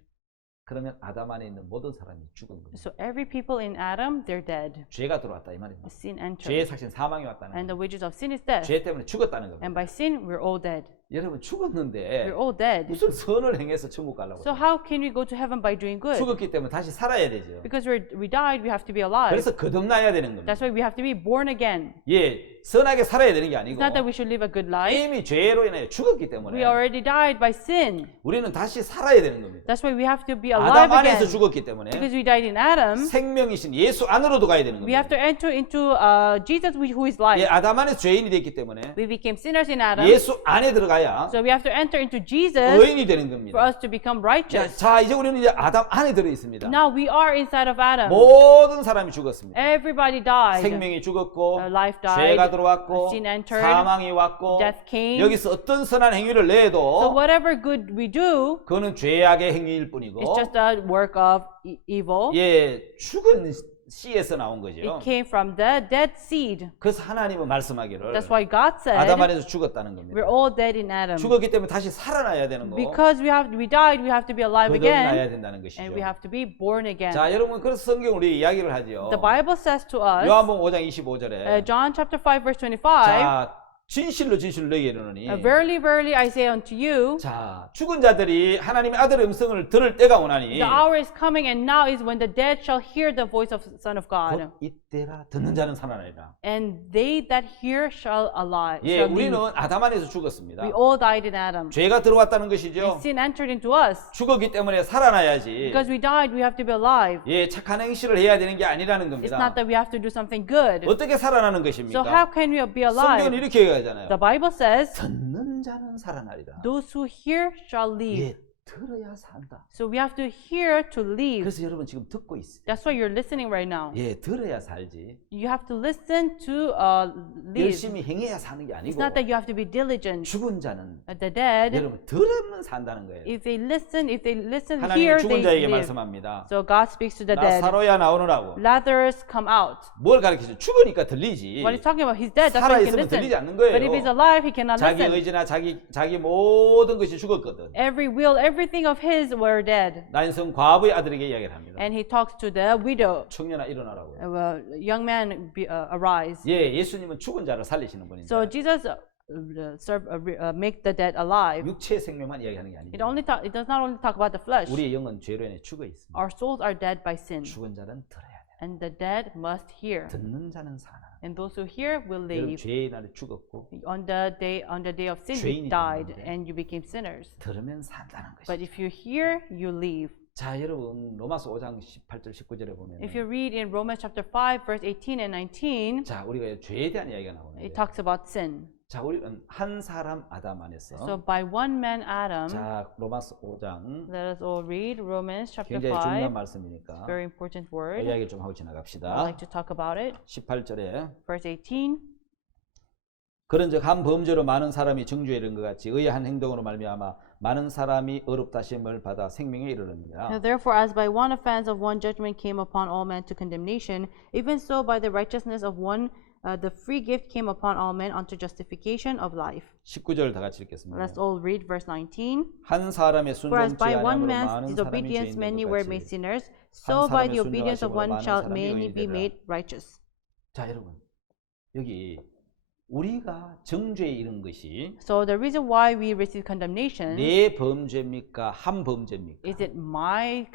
그러면 아담 안에 있는 모든 사람이 죽은 겁니다. So every people in Adam, they're dead. 죄가 들어왔다 이 말입니다. Sin 죄의 entered. 삭신 사망이 왔다는 And the 겁니다. wages of sin is death. 죄 때문에 죽었다는 겁니다. And by sin, we're all dead. 여러분 We're 죽었는데 all dead. 무슨 선을 행해서 천국 가려고 So how can we go to heaven by doing good? 죽었기 때문에 다시 살아야 되죠. Because we died, we have to be alive. 그래서 거듭나야 되는 겁니다. That's why we have to be born again. 예, 선하게 살아야 되는 게 아니고 It's not that we should live a good life. 이미 죄로 인해 죽었기 때문에 We already died by sin. 우리는 다시 살아야 되는 겁니다. That's why we have to be alive 아담 안에서 again. 죽었기 때문에 Because we died in Adam, 생명이신 예수 안으로도 가야 되는 we have 겁니다. to enter into Jesus, who is 예, life. 아담 안에서 죄인이 됐기 때문에 We became sinners in Adam, 예수 안에 들어가야 so we have to enter into Jesus 의인이 되는 for 겁니다. us to become righteous. 자, 이제 우리는 이제 아담 안에 들어 있습니다. Now we are inside of Adam. 모든 사람이 죽었습니다. Everybody died. 생명이 죽었고 Life died. 죄가 들어왔고 Sin entered. 사망이 왔고 Death came. 여기서 어떤 선한 행위를 So 내도 whatever good we do, 그거는 죄악의 행위일 뿐이고 it's just a work of evil. 예, 죽은 씨에서 나온 거죠. It came from the dead seed. 그래서 하나님은 말씀하기를 That's why God 아담 said 안에서 죽었다는 겁니다. we're all dead in Adam. 죽었기 때문에 다시 살아나야 되는 거, Because we died, we have to be alive again, 거듭나야 된다는 것이죠. and we have to be born again. 자, 여러분 그래서 성경 우리 이야기를 하죠. The Bible says to us, 요한복음 5장 25절에 John chapter 5 verse 25, 자, 진실로 진실로 너희에게 이르노니 Verily, verily, I say unto you, 자, 죽은 자들이 하나님의 아들의 음성을 들을 때가 오나니 the hour is coming, and now is when the dead shall hear the voice of the Son of God. 곧 이때라 듣는 자는 살아나리라. And they that hear shall alive. 예, shall 우리는 live. 아담 안에서 죽었습니다. We all died in Adam. 죄가 들어왔다는 And 것이죠. sin entered into us. 죽었기 때문에 살아나야지. Because we died, we have to be alive. 예, 착한 행실을 해야 되는 게 아니라는 It's 겁니다. not that we have to do something good. 어떻게 살아나는 So 것입니까? how can we be 성경은 alive? 이렇게 얘기하잖아요. The Bible says, 듣는 자는 살아나리라. those who hear shall live. 예, 들어야 산다. So we have to hear to live. 그래서 여러분 지금 듣고 있어요. That's why you're listening right now. 예, 들어야 살지. You have to listen to live. 열심히 행해야 사는 게 It's 아니고 not that you have to be diligent. 죽은 자는 The dead, 여러분 들으면 산다는 거예요. if they listen, 하나님이 hear, 죽은 they 자에게 live. 말씀합니다. So God speaks to the dead. 나사로야 나오느라고. Lazarus, come out. 뭘 가르치죠? 죽으니까 들리지. What he's talking about, he's dead. That's why he can 살아있으면 들리지 listen. 않는 But if he's 거예요. alive, he cannot 자기 listen. 의지나 자기 모든 것이 죽었거든. Every will, everything of his were dead. 난성 과부의 아들에게 이야기를 합니다. And he talks to the widow. 청년아 일어나라고요. Young man, arise. 예, 예수님은 죽은 자를 살리시는 분인데 So Jesus make the dead alive. 육체의 생명만 이야기하는 게 It 아니죠. does not only talk about the flesh. 우리의 영은 죄로 인해 죽어 있습니다. Our souls are dead by sin, 죽은 자는 들어야 돼. and the dead must hear. 듣는 자는 살아. And those who hear will 여러분 live. 죄의 날에 죽었고 On the day of sin, you 죄인이 died, 되는데. and you became sinners. 들으면 산다는 But 것이죠. if you hear, you live. 자, 여러분 로마서 5장 18절 19절에 보면 If you read in Romans chapter 5, verse 18 and 19, 자, 우리가 죄에 대한 이야기가 나오는데 it talks about sin. 자, 우리는 한 사람 아담 안에서 So by one man Adam, 자, 로마서 5장 let us all read Romans chapter 굉장히 중요한 5. 말씀이니까 Very important 그 word. 이야기를 좀 하고 I'd 지나갑시다. like to talk about it. 18절에 Verse 18. 그런즉 한 범죄로 많은 사람이 정죄에 이른 것 같이 의의 한 행동으로 말미암아 많은 사람이 의롭다심을 받아 생명에 이르느니라. Now therefore, as by one offense of one judgment came upon all men to condemnation, even so by the righteousness of one the free gift came upon all men unto justification of life. 19절 다 같이 읽겠습니다. Let's all read verse 19. 한 사람의 For as 순종치 by one 아니함으로 man's 많은 사람이 disobedience 죄인 many 된 were 것 made 같이 sinners, so by the 사람의 obedience of 순종하심으로 one 많은 shall 사람이 many 의인이 be 되리라. made righteous. 자, 여러분 여기 우리가 정죄에 이른 것이 So the reason why we receive condemnation, 내 범죄입니까? 한 범죄입니까? is it my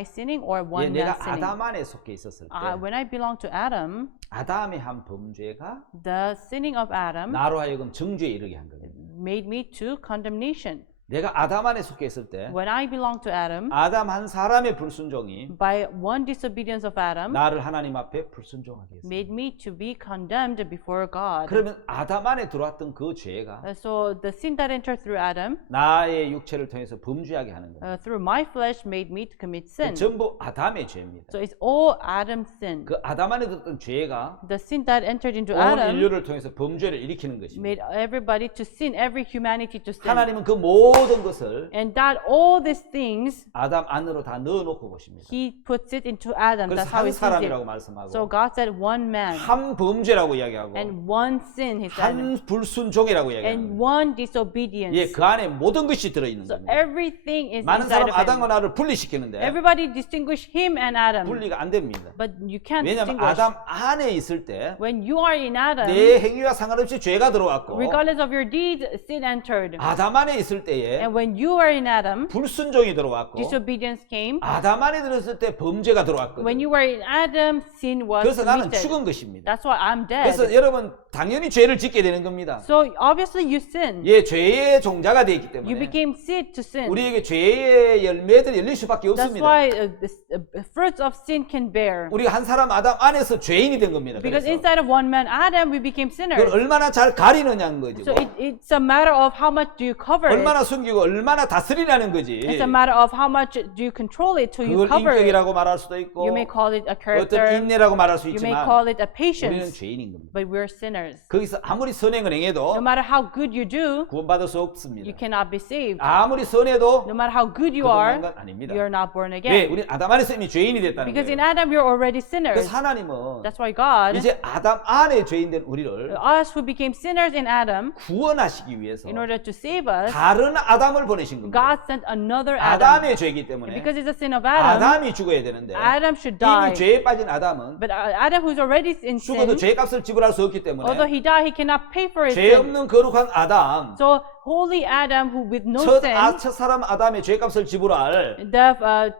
sinning or 예, one 내가 man's sinning? 아담 안에 속해 있었을 때 When I belong to Adam, 아담의 한 범죄가 the sinning of Adam 나로 하여금 정죄에 이르게 한 거예요. made me to condemnation. 내가 아담 안에 속해 있을 때 When I belong to Adam, 아담 한 사람의 불순종이 by one disobedience of Adam, 나를 하나님 앞에 불순종하게 했어요. made me to be condemned before God. 그러면 아담 안에 들어왔던 그 죄가 So the sin that entered through Adam, 나의 육체를 통해서 범죄하게 하는 거예요. through my flesh, made me to commit sin. 전부 아담의 죄입니다. So it's all Adam's sin. 그 아담 안에 들었던 죄가 The sin that entered into 온 Adam 인류를 통해서 범죄를 일으키는 것입니다. made everybody to sin, every humanity to sin. 하나님은 그 모든 모든 것을 And that all these things, 아담 안으로 다 넣어놓고 보십니다. he puts it into Adam. 그래서 That's how 한 he sees 사람이라고 it. 말씀하고 So God said one man 한 범죄라고 이야기하고 and one sin, he said, 한 불순종이라고 and 이야기합니다. one disobedience. 예, 그 안에 모든 것이 들어있는 So 겁니다. everything is 많은 inside 사람 of 아담과 him. 나를 분리시키는데 Everybody distinguish him and Adam, 분리가 안 됩니다. but you can't 왜냐하면 distinguish. 아담 안에 있을 때 When you are in Adam, 내 행위와 상관없이 죄가 들어왔고 regardless of your deeds, sin entered. 아담 안에 있을 때에 And when you are in Adam, 불순종이 들어왔고 disobedience came. 아담 안에 들었을 때 범죄가 When 들어왔거든요. you were in Adam, sin was 그래서 나는 committed. 죽은 것입니다. That's why I'm 그래서 dead. 여러분 당연히 죄를 짓게 되는 겁니다. So obviously you sin. 예, 죄의 종자가 되기 You 때문에 became seed to sin. 우리에게 죄의 열매들이 열릴 수밖에 That's 없습니다. why the fruits of sin can bear. 우리가 한 사람 아담 안에서 죄인이 된 겁니다. Because 그래서 inside of one man, Adam, we became 그걸 sinners. 얼마나 잘 가리느냐는 거지. So it's a matter of how much do you cover it. 얼마나 숨기고 얼마나 다스리냐는 거지. It's a matter of how much do you control it till you 그걸 cover it. 인격이라고 말할 수도 있고 You may call it a 어떤 character. 인내라고 말할 수 You may 있지만 call it a 우리는 patience. 죄인인 겁니다. But we're sinners. 거기서 아무리 선행을 행해도 No matter how good you do, 구원받을 수 없습니다. you cannot be saved. 아무리 선해도 No matter how good you 그동안 are, 건 아닙니다. you're not born 왜? again. 우리 아담 안에서 이미 죄인이 됐다는 Because in 거예요. Adam, you're already sinners. 그래서 하나님은 That's why God, 이제 아담 안에 죄인된 우리를 us who became sinners in Adam, 구원하시기 위해서 in order to save us, 다른 아담을 보내신 겁니다. God sent another Adam. 아담의 죄이기 때문에 Because it's a sin of Adam, 아담이 죽어야 되는데 Adam should die. 이미 죄에 빠진 아담은 But Adam, who's already in 죽어도 sin, 죄값을 지불할 수 없기 although 때문에 he died, he cannot pay for his 죄 sin. 없는 거룩한 아담 So holy Adam, who with no 첫 sin, 사람 아담의 죄값을 지불할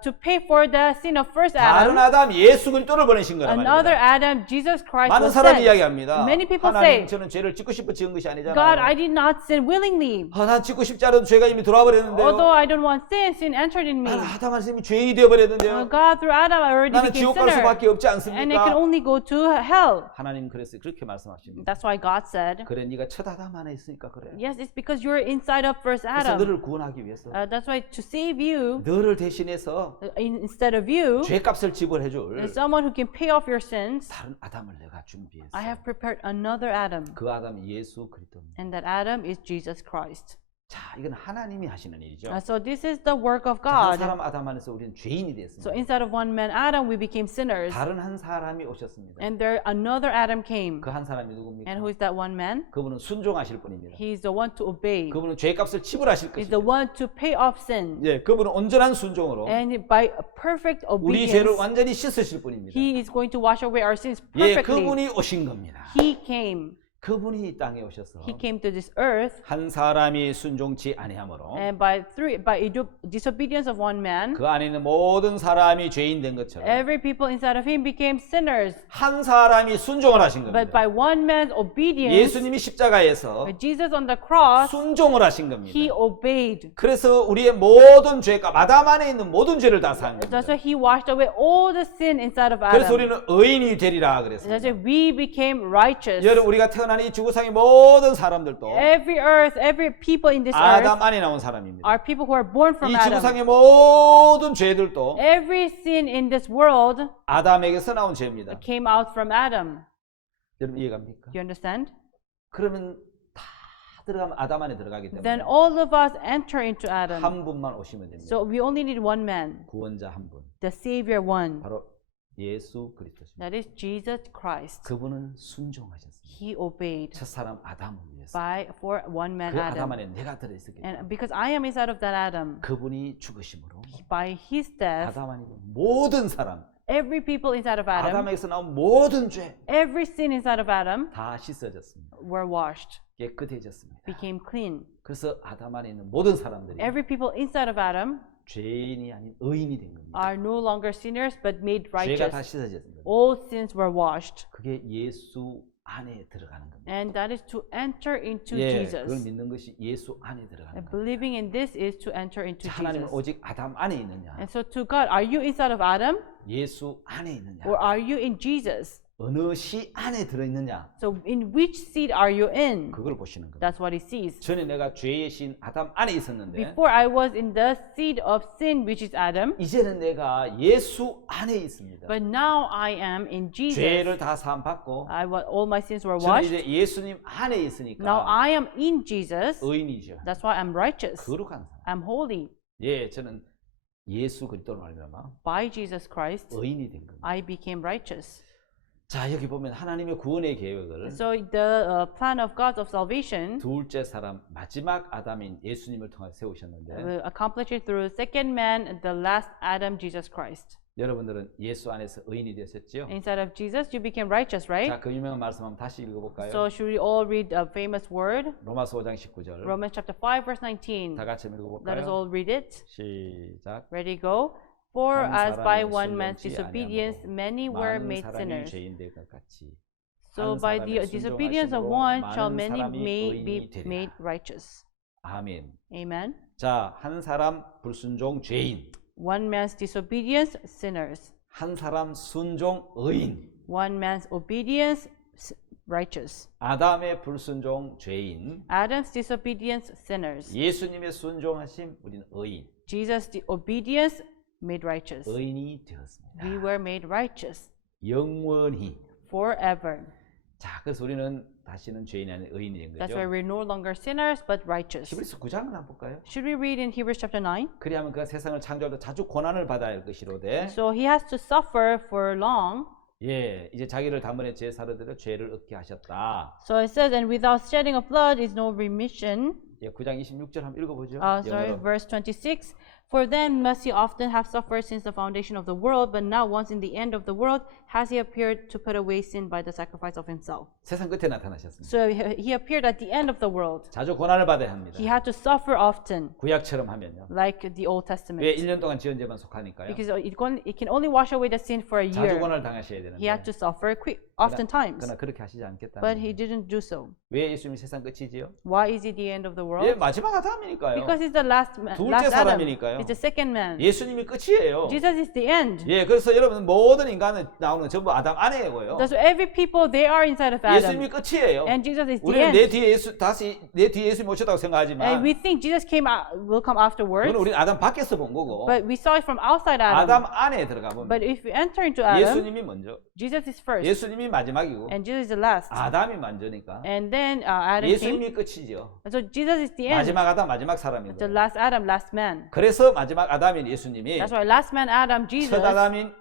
to pay for the sin of first 다른 Adam, 아담 예수 그리스도를 보내신 거란 another 말입니다. Adam, Jesus Christ, 많은 was 사람이 sent. 이야기합니다. Many people 하나님 say, 저는 죄를 짓고 싶어 지은 것이 God, 아니잖아요. I did not sin willingly. 난 짓고 싶지 않아도 죄가 이미 들어와 Although 버렸는데요. I don't want sin, sin entered in me. 나는 아담 안에서 이미 죄인이 되어 버렸는데요. God, through Adam, I already 나는 became 지옥 갈 sinner. 수밖에 없지 And I can 않습니까? only go to hell. 하나님 그래서 그렇게 말씀하십니다. That's why God said, 그래 네가 첫 아담 안에 있으니까 그래. yes, it's because you're inside of first 그래서 Adam. 너를 구원하기 위해서 That's why to save you, 너를 대신해서 instead of you, 죄값을 지불해 줄 someone who can pay off your sins, 다른 아담을 내가 준비했어. I have prepared another Adam. 그 아담이 예수 그리스도입니다. And that Adam is Jesus Christ. 자, 이건 하나님이 하시는 일이죠. So this is the work of 자, 한 God. 사람 아담 안에서 우리는 죄인이 So 됐습니다. inside of one man Adam, we became sinners. 다른 한 사람이 오셨습니다. And there another Adam came. 그 한 사람이 누굽니까? And who is that one man? 그분은 순종하실 분입니다. He's the one to obey. 그분은 죄값을 지불하실 He's the 것입니다. one to pay off sin. 예, 그분은 온전한 순종으로 And by a perfect 우리 죄를 obedience, 완전히 씻으실 분입니다. He is going to wash away our sins 예, perfectly. 그분이 오신 겁니다. He came. 그분이 이 땅에 오셔서 He came to this earth. 한 사람이 순종치 아니하므로 And by disobedience of one man, 그 안에 있는 모든 사람이 죄인 된 것처럼 every people inside of him became sinners. 한 사람이 순종을 하신 But 겁니다. by one man's obedience, 예수님이 십자가에서 with Jesus on the cross, 순종을 하신 겁니다. He obeyed. 그래서 우리의 모든 죄가 아담 안에 있는 모든 죄를 다 산 겁니다. That's why He washed away all the sin inside of 그래서 Adam. 우리는 의인이 되리라 That's 그랬습니다. why we became righteous. 여러분 우리가 태어난 이 지구상의 모든 사람들도 Every earth, every people in this 아담 earth 안에 나온 사람입니다. are people who are born from 이 Adam. 지구상의 모든 죄들도 Every sin in this world 아담에게서 나온 죄입니다. came out from Adam. 여러분 이해갑니까? Do you understand? 그러면 다 들어가면 아담 안에 들어가기 Then 때문에 all of us enter into Adam. 한 분만 오시면 됩니다. So we only need one man, 구원자 한 분. the Savior one. 바로 예수 그리스도십니다. That is Jesus Christ. 그분은 순종하셨습니다. He obeyed 첫사람 아담을 위해서. for one man 그 아담 Adam. 안에 내가 들어있었기 때문에 And because I am inside of that Adam, 그분이 죽으심으로 by His death, 아담 안에 있는 모든 사람 every people inside of Adam, 아담에게서 나온 모든 죄 다 every sin inside of Adam 씻어졌습니다. were washed, 깨끗해졌습니다. became clean. 그래서 아담 안에 있는 모든 사람들이 Every people inside of Adam 죄인이 아닌 의인이 된 겁니다. are no longer sinners but made 죄가 다 righteous. 씻어졌습니다. All sins were washed. 그게 예수 안에 들어가는 겁니다. And that is to enter into 예, 그걸 Jesus. 믿는 것이 예수 안에 들어가는 And 겁니다. believing in this is to enter into 하나님은 Jesus. 오직 아담 안에 있느냐 And so to God, are you inside of Adam 예수 안에 있느냐 or are you in Jesus? 어느 시 안에 들어있느냐 So in which seed are you in? 그걸 보시는 겁니다. That's what he sees. 전에 내가 죄의 신 아담 안에 있었는데 Before I was in the seed of sin, which is Adam, 이제는 내가 예수 안에 있습니다. but now I am in Jesus. 죄를 다 사함 받고 All my sins were 저는 washed. 이제 예수님 안에 Now 있으니까 I am in Jesus. 의인이죠. That's why I'm righteous. 거룩한 사람. I'm holy. 예, 저는 예수 그리스도로 말미암아 By Jesus Christ, 의인이 된 겁니다. I became righteous. 자, 여기 보면 하나님의 구원의 계획을 So the plan of God of salvation 둘째 사람 마지막 아담인 예수님을 통해 세우셨는데 will accomplish it through second man, the last Adam, Jesus Christ. 여러분들은 예수 안에서 의인이 되셨죠? Inside of Jesus, you became righteous, right? 자, 그 유명한 말씀 한번 다시 읽어볼까요? So should we all read a famous word? 로마서 5장 19절 Romans chapter 5, verse 19. 다 같이 Let us 읽어볼까요? all read it. 시작. Ready, go. For 한 as by 사람의 one man's 순종치 disobedience 아니함으로 many were 많은 made 사람이 sinners. 죄인 될 것 같이 So 한 by 사람의 the disobedience of 순종하심으로 one shall 많은 many 사람이 may 의인이 be 되리라. made righteous. 아멘. Amen. 자, 한 사람 불순종 죄인, One man's disobedience, sinners. 한 사람 순종 의인. One man's obedience, righteous. 아담의 불순종 죄인, Adam's disobedience, sinners. 예수님의 순종하심 우리는 의인. Jesus' obedience made righteous. 의인이 되었습니다. We were made righteous 영원히. forever. 자, 그래서 우리는 다시는 죄인이 아닌 의인이 된 That's why 거죠. we're no longer sinners but righteous. 히브리서 9장을 한번 볼까요? Should we read in Hebrews chapter 9? 그리하면 그가 세상을 창조할 때 자주 고난을 받아야 할 것이로되 So he has to suffer for long. 예, 이제 자기를 단번에 제사로 드려 죄를 얻게 하셨다. So it says, and without shedding of blood is no remission. 예, 9장 26절 한번 읽어보죠. Sorry, 영어로. verse 26. For then must he often have suffered since the foundation of the world, but now once in the end of the world has he appeared to put away sin by the sacrifice of himself. 세상 끝에 나타나셨습니다. So he appeared at the end of the world. 자주 고난을 받아야 합니다. He had to suffer often, 구약처럼 하면요. like the Old 왜 Testament. 1년 동안 지은 죄만 속하니까요. Because it can only wash away the sin for a 자주 year. 고난을 당하셔야 되는데. He had to suffer oftentimes, 그러나 그렇게 하시지 않겠다는 but he 거예요. didn't do so. 왜 예수님이 세상 끝이지요? Why is he the end of the world? 예, 마지막 아담이니까요. Because he's the last 둘째 Adam. 사람이니까요. He's the second man. 예수님이 끝이에요. Jesus is the end. 예, 그래서 여러분 모든 인간은 나오는 전부 아담 안에고요. So every people, they are inside of 예수님이 Adam. 끝이에요. And Jesus is the 우리는 내 end. 뒤에 예수 다시 내 뒤에 예수님 오셨다고 And 생각하지만 we think Jesus will come afterwards. 그건 우리 아담 밖에서 본 거고 But we saw it from outside 아담 Adam. 안에 들어가 보면 But if we enter into Adam, 예수님이 먼저, Jesus is first. 예수님이 마지막이고 And Jesus is the last. 아담이 먼저니까 And then Adam came. 예수님이 끝이죠. So Jesus is the end. 마지막 아담 마지막 사람인 The 거예요. last Adam, last man. 그래서 마지막 아담인 예수님이 That's why last man Adam, Jesus, 첫 아담인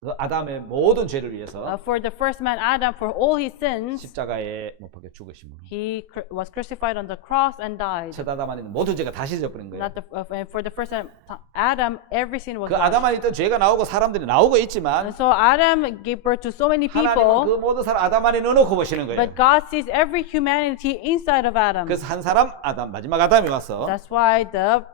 그 아담의 모든 죄를 위해서 for the first man Adam, for all his sins, 십자가에 못 박혀 죽으심으로 he was crucified on the cross and died. 첫 아담 안에 있는 모든 죄가 다 씻어버린 거예요. Not for the first Adam, every sin was 그 washed. 아담 안에 있던 죄가 나오고 사람들이 나오고 있지만 So Adam gave birth to so many 하나님은 people, 그 모든 사람 아담 안에 넣어놓고 보시는 거예요. but God sees every humanity inside of Adam. 그래서 한 사람 아담 마지막 아담이 와서 That's why the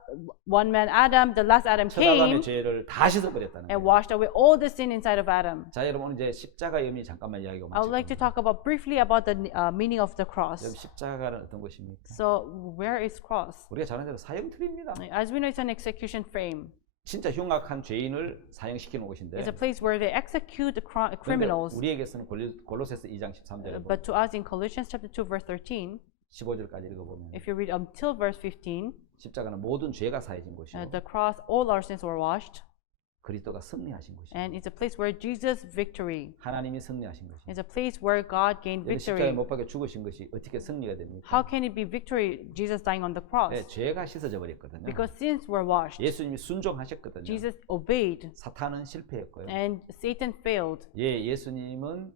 one man Adam, the last Adam 첫 아담의 came 죄를 다 씻어버렸다는 and 거예요. washed away all the sin inside of Adam. 자, 여러분 이제 십자가의 의미 잠깐만 이야기하고 I would like to 마치겠습니다. talk about briefly about the meaning of the 여러분 cross. 십자가는 어떤 것입니까? So where is cross? 우리가 잘 아는 대로 사형틀입니다. As we know, it's an execution frame. 진짜 흉악한 죄인을 사형시키는 곳인데 It's a place where they execute the 그런데 criminals. 우리에게서는 골로새서 2장 13절에 But to us in Colossians chapter 2 verse 13, 15절까지 읽어보면 if you read until verse 15, 십자가는 모든 죄가 사해진 곳이고 the cross, all our sins were washed. 그리스도가 승리하신 곳이고 And it's a place where Jesus' victory. 하나님이 승리하신 것이고 It's a place where God gained 십자가에 victory. 못 박혀 죽으신 것이 어떻게 승리가 됩니까? How can it be victory, Jesus dying on the cross? 네, 죄가 씻어져 버렸거든요. Because sins were washed. 예수님이 순종하셨거든요. Jesus obeyed 사탄은 실패했고요. and Satan failed. 예, 예수님은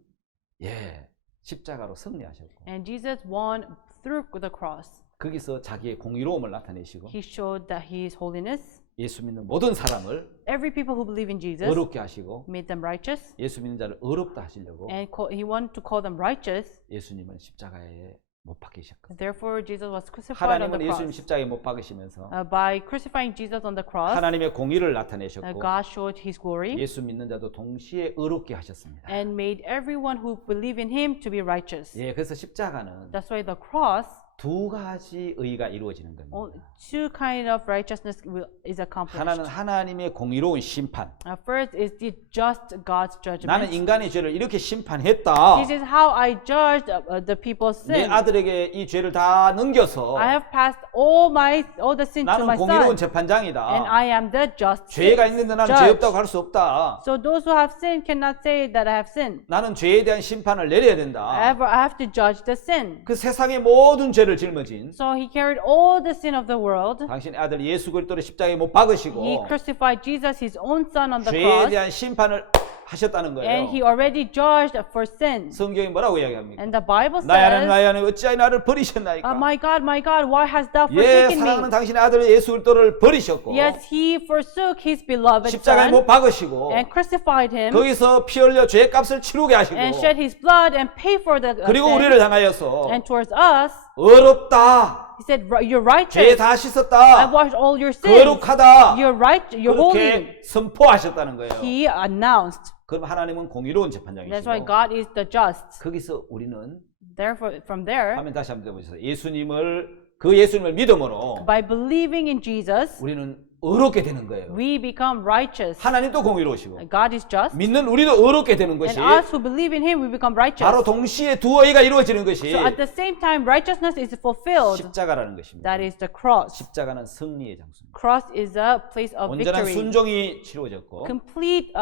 십자가로 승리하셨고 And Jesus won through the cross. 거기서 자기의 공의로움을 나타내시고 He showed that His holiness. 예수 믿는 모든 사람을 Every people who believe in Jesus 어렵게 하시고 made them righteous. 예수 믿는 자를 어렵다 하시려고 And He wanted to call them righteous. 예수님은 십자가에 못 박히셨거든요. Therefore, Jesus was crucified on 하나님은 the 예수님 cross. 십자가에 못 박으시면서 By crucifying Jesus on the cross, 하나님의 공의를 나타내셨고 God showed His glory 예수 믿는 자도 동시에 어렵게 하셨습니다. and made everyone who believe in Him to be righteous. 예, 그래서 십자가는 That's why the cross 두 가지 의가 이루어지는 겁니다. Two kind of righteousness is accomplished. 하나는 하나님의 공의로운 심판. First is the just God's judgment. 나는 인간의 죄를 이렇게 심판했다. This is how I judged the people's 내 sin. 아들에게 이 죄를 다 넘겨서 I have passed all the sin to 나는 my 공의로운 son, 재판장이다. and I am the just 죄가 있는데 나는 judge. 죄 없다고 할 수 없다. So those who have sinned cannot say that I have sinned. 나는 죄에 대한 심판을 내려야 된다. I have to judge the sin. 그 세상의 모든 죄를 짊어진 So he carried all the sin of the world. 당신의 아들 예수 그리스도를 십자가에 못 박으시고 He crucified Jesus, his own son, on the 죄에 cross, 대한 심판을 하셨다는 and he 거예요. already judged for sin. 성경이 뭐라고 이야기합니까? And the Bible 나의 하나님 says, 나의 하나님 어찌하여 나를 버리셨나이까? my God, why hast thou 예, forsaken 사랑하는 me? 당신의 아들 예수 그리스도를 버리셨고 Yes, he forsook his beloved 십자가에 못 son 박으시고 and crucified him 거기서 피 흘려 죄 값을 치르게 하시고 and shed his blood and pay for the 그리고 sin. 우리를 향하여서 And towards us, 어렵다, he said, you're 죄 righteous. 다 I 씻었다, washed all your sins. 거룩하다, You're right. You're holy. 그렇게 선포하셨다는 거예요. He announced. 그럼 하나님은 공의로운 That's 재판장이시고 why God is the just. 거기서 우리는 Therefore, from there, 화면 다시 한번 보세요. 예수님을 믿음으로 by believing in Jesus, 우리는 의롭게 되는 거예요. we become righteous. 하나님도 공의로우시고 God is just. 믿는 우리도 의롭게 되는 것이 And us who believe in Him, we become righteous. 바로 동시에 두 의가 이루어지는 것이 So at the same time, righteousness is fulfilled. 십자가라는 것입니다. That is the cross. 십자가는 승리의 장소입니다. Cross is a place of 온전한 victory. 순종이 치루어졌고 Complete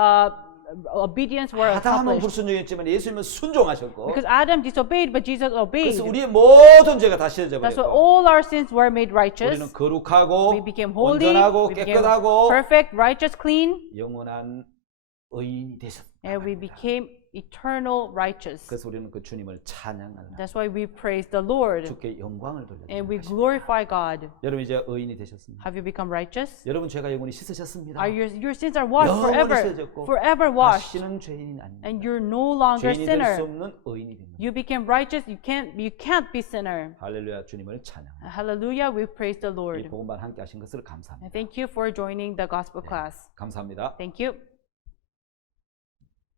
obedience were 아담은 accomplished. 불순종했지만 예수님은 순종하셨고 Because Adam disobeyed, but Jesus obeyed. 그래서 우리의 모든 죄가 다 씻어져 That's why 버렸고 all our sins were made righteous. 우리는 거룩하고 We became holy, 온전하고 we became 깨끗하고 perfect, righteous, clean, 영원한 의인이 되셨다. and we became eternal righteous. 그래서 우리는 그 주님을 찬양하는 That's why we praise the Lord 주께 영광을 돌려드립니다. and we glorify God. 여러분 이제 의인이 되셨습니다. Have you become righteous? 여러분 죄가 영원히 씻으셨습니다. Are your sins are washed 영원히 forever, 씻어졌고 forever washed, 다시는 죄인이 아닙니다. and you're no longer 죄인이 될 수 sinner. 없는 의인이 됩니다. You became righteous. You can't be sinner. 할렐루야 주님을 찬양합니다. Hallelujah. We praise the 이 Lord. 복음반 함께 하신 것을 감사합니다. And thank you for joining the gospel class. 감사합니다. Thank you.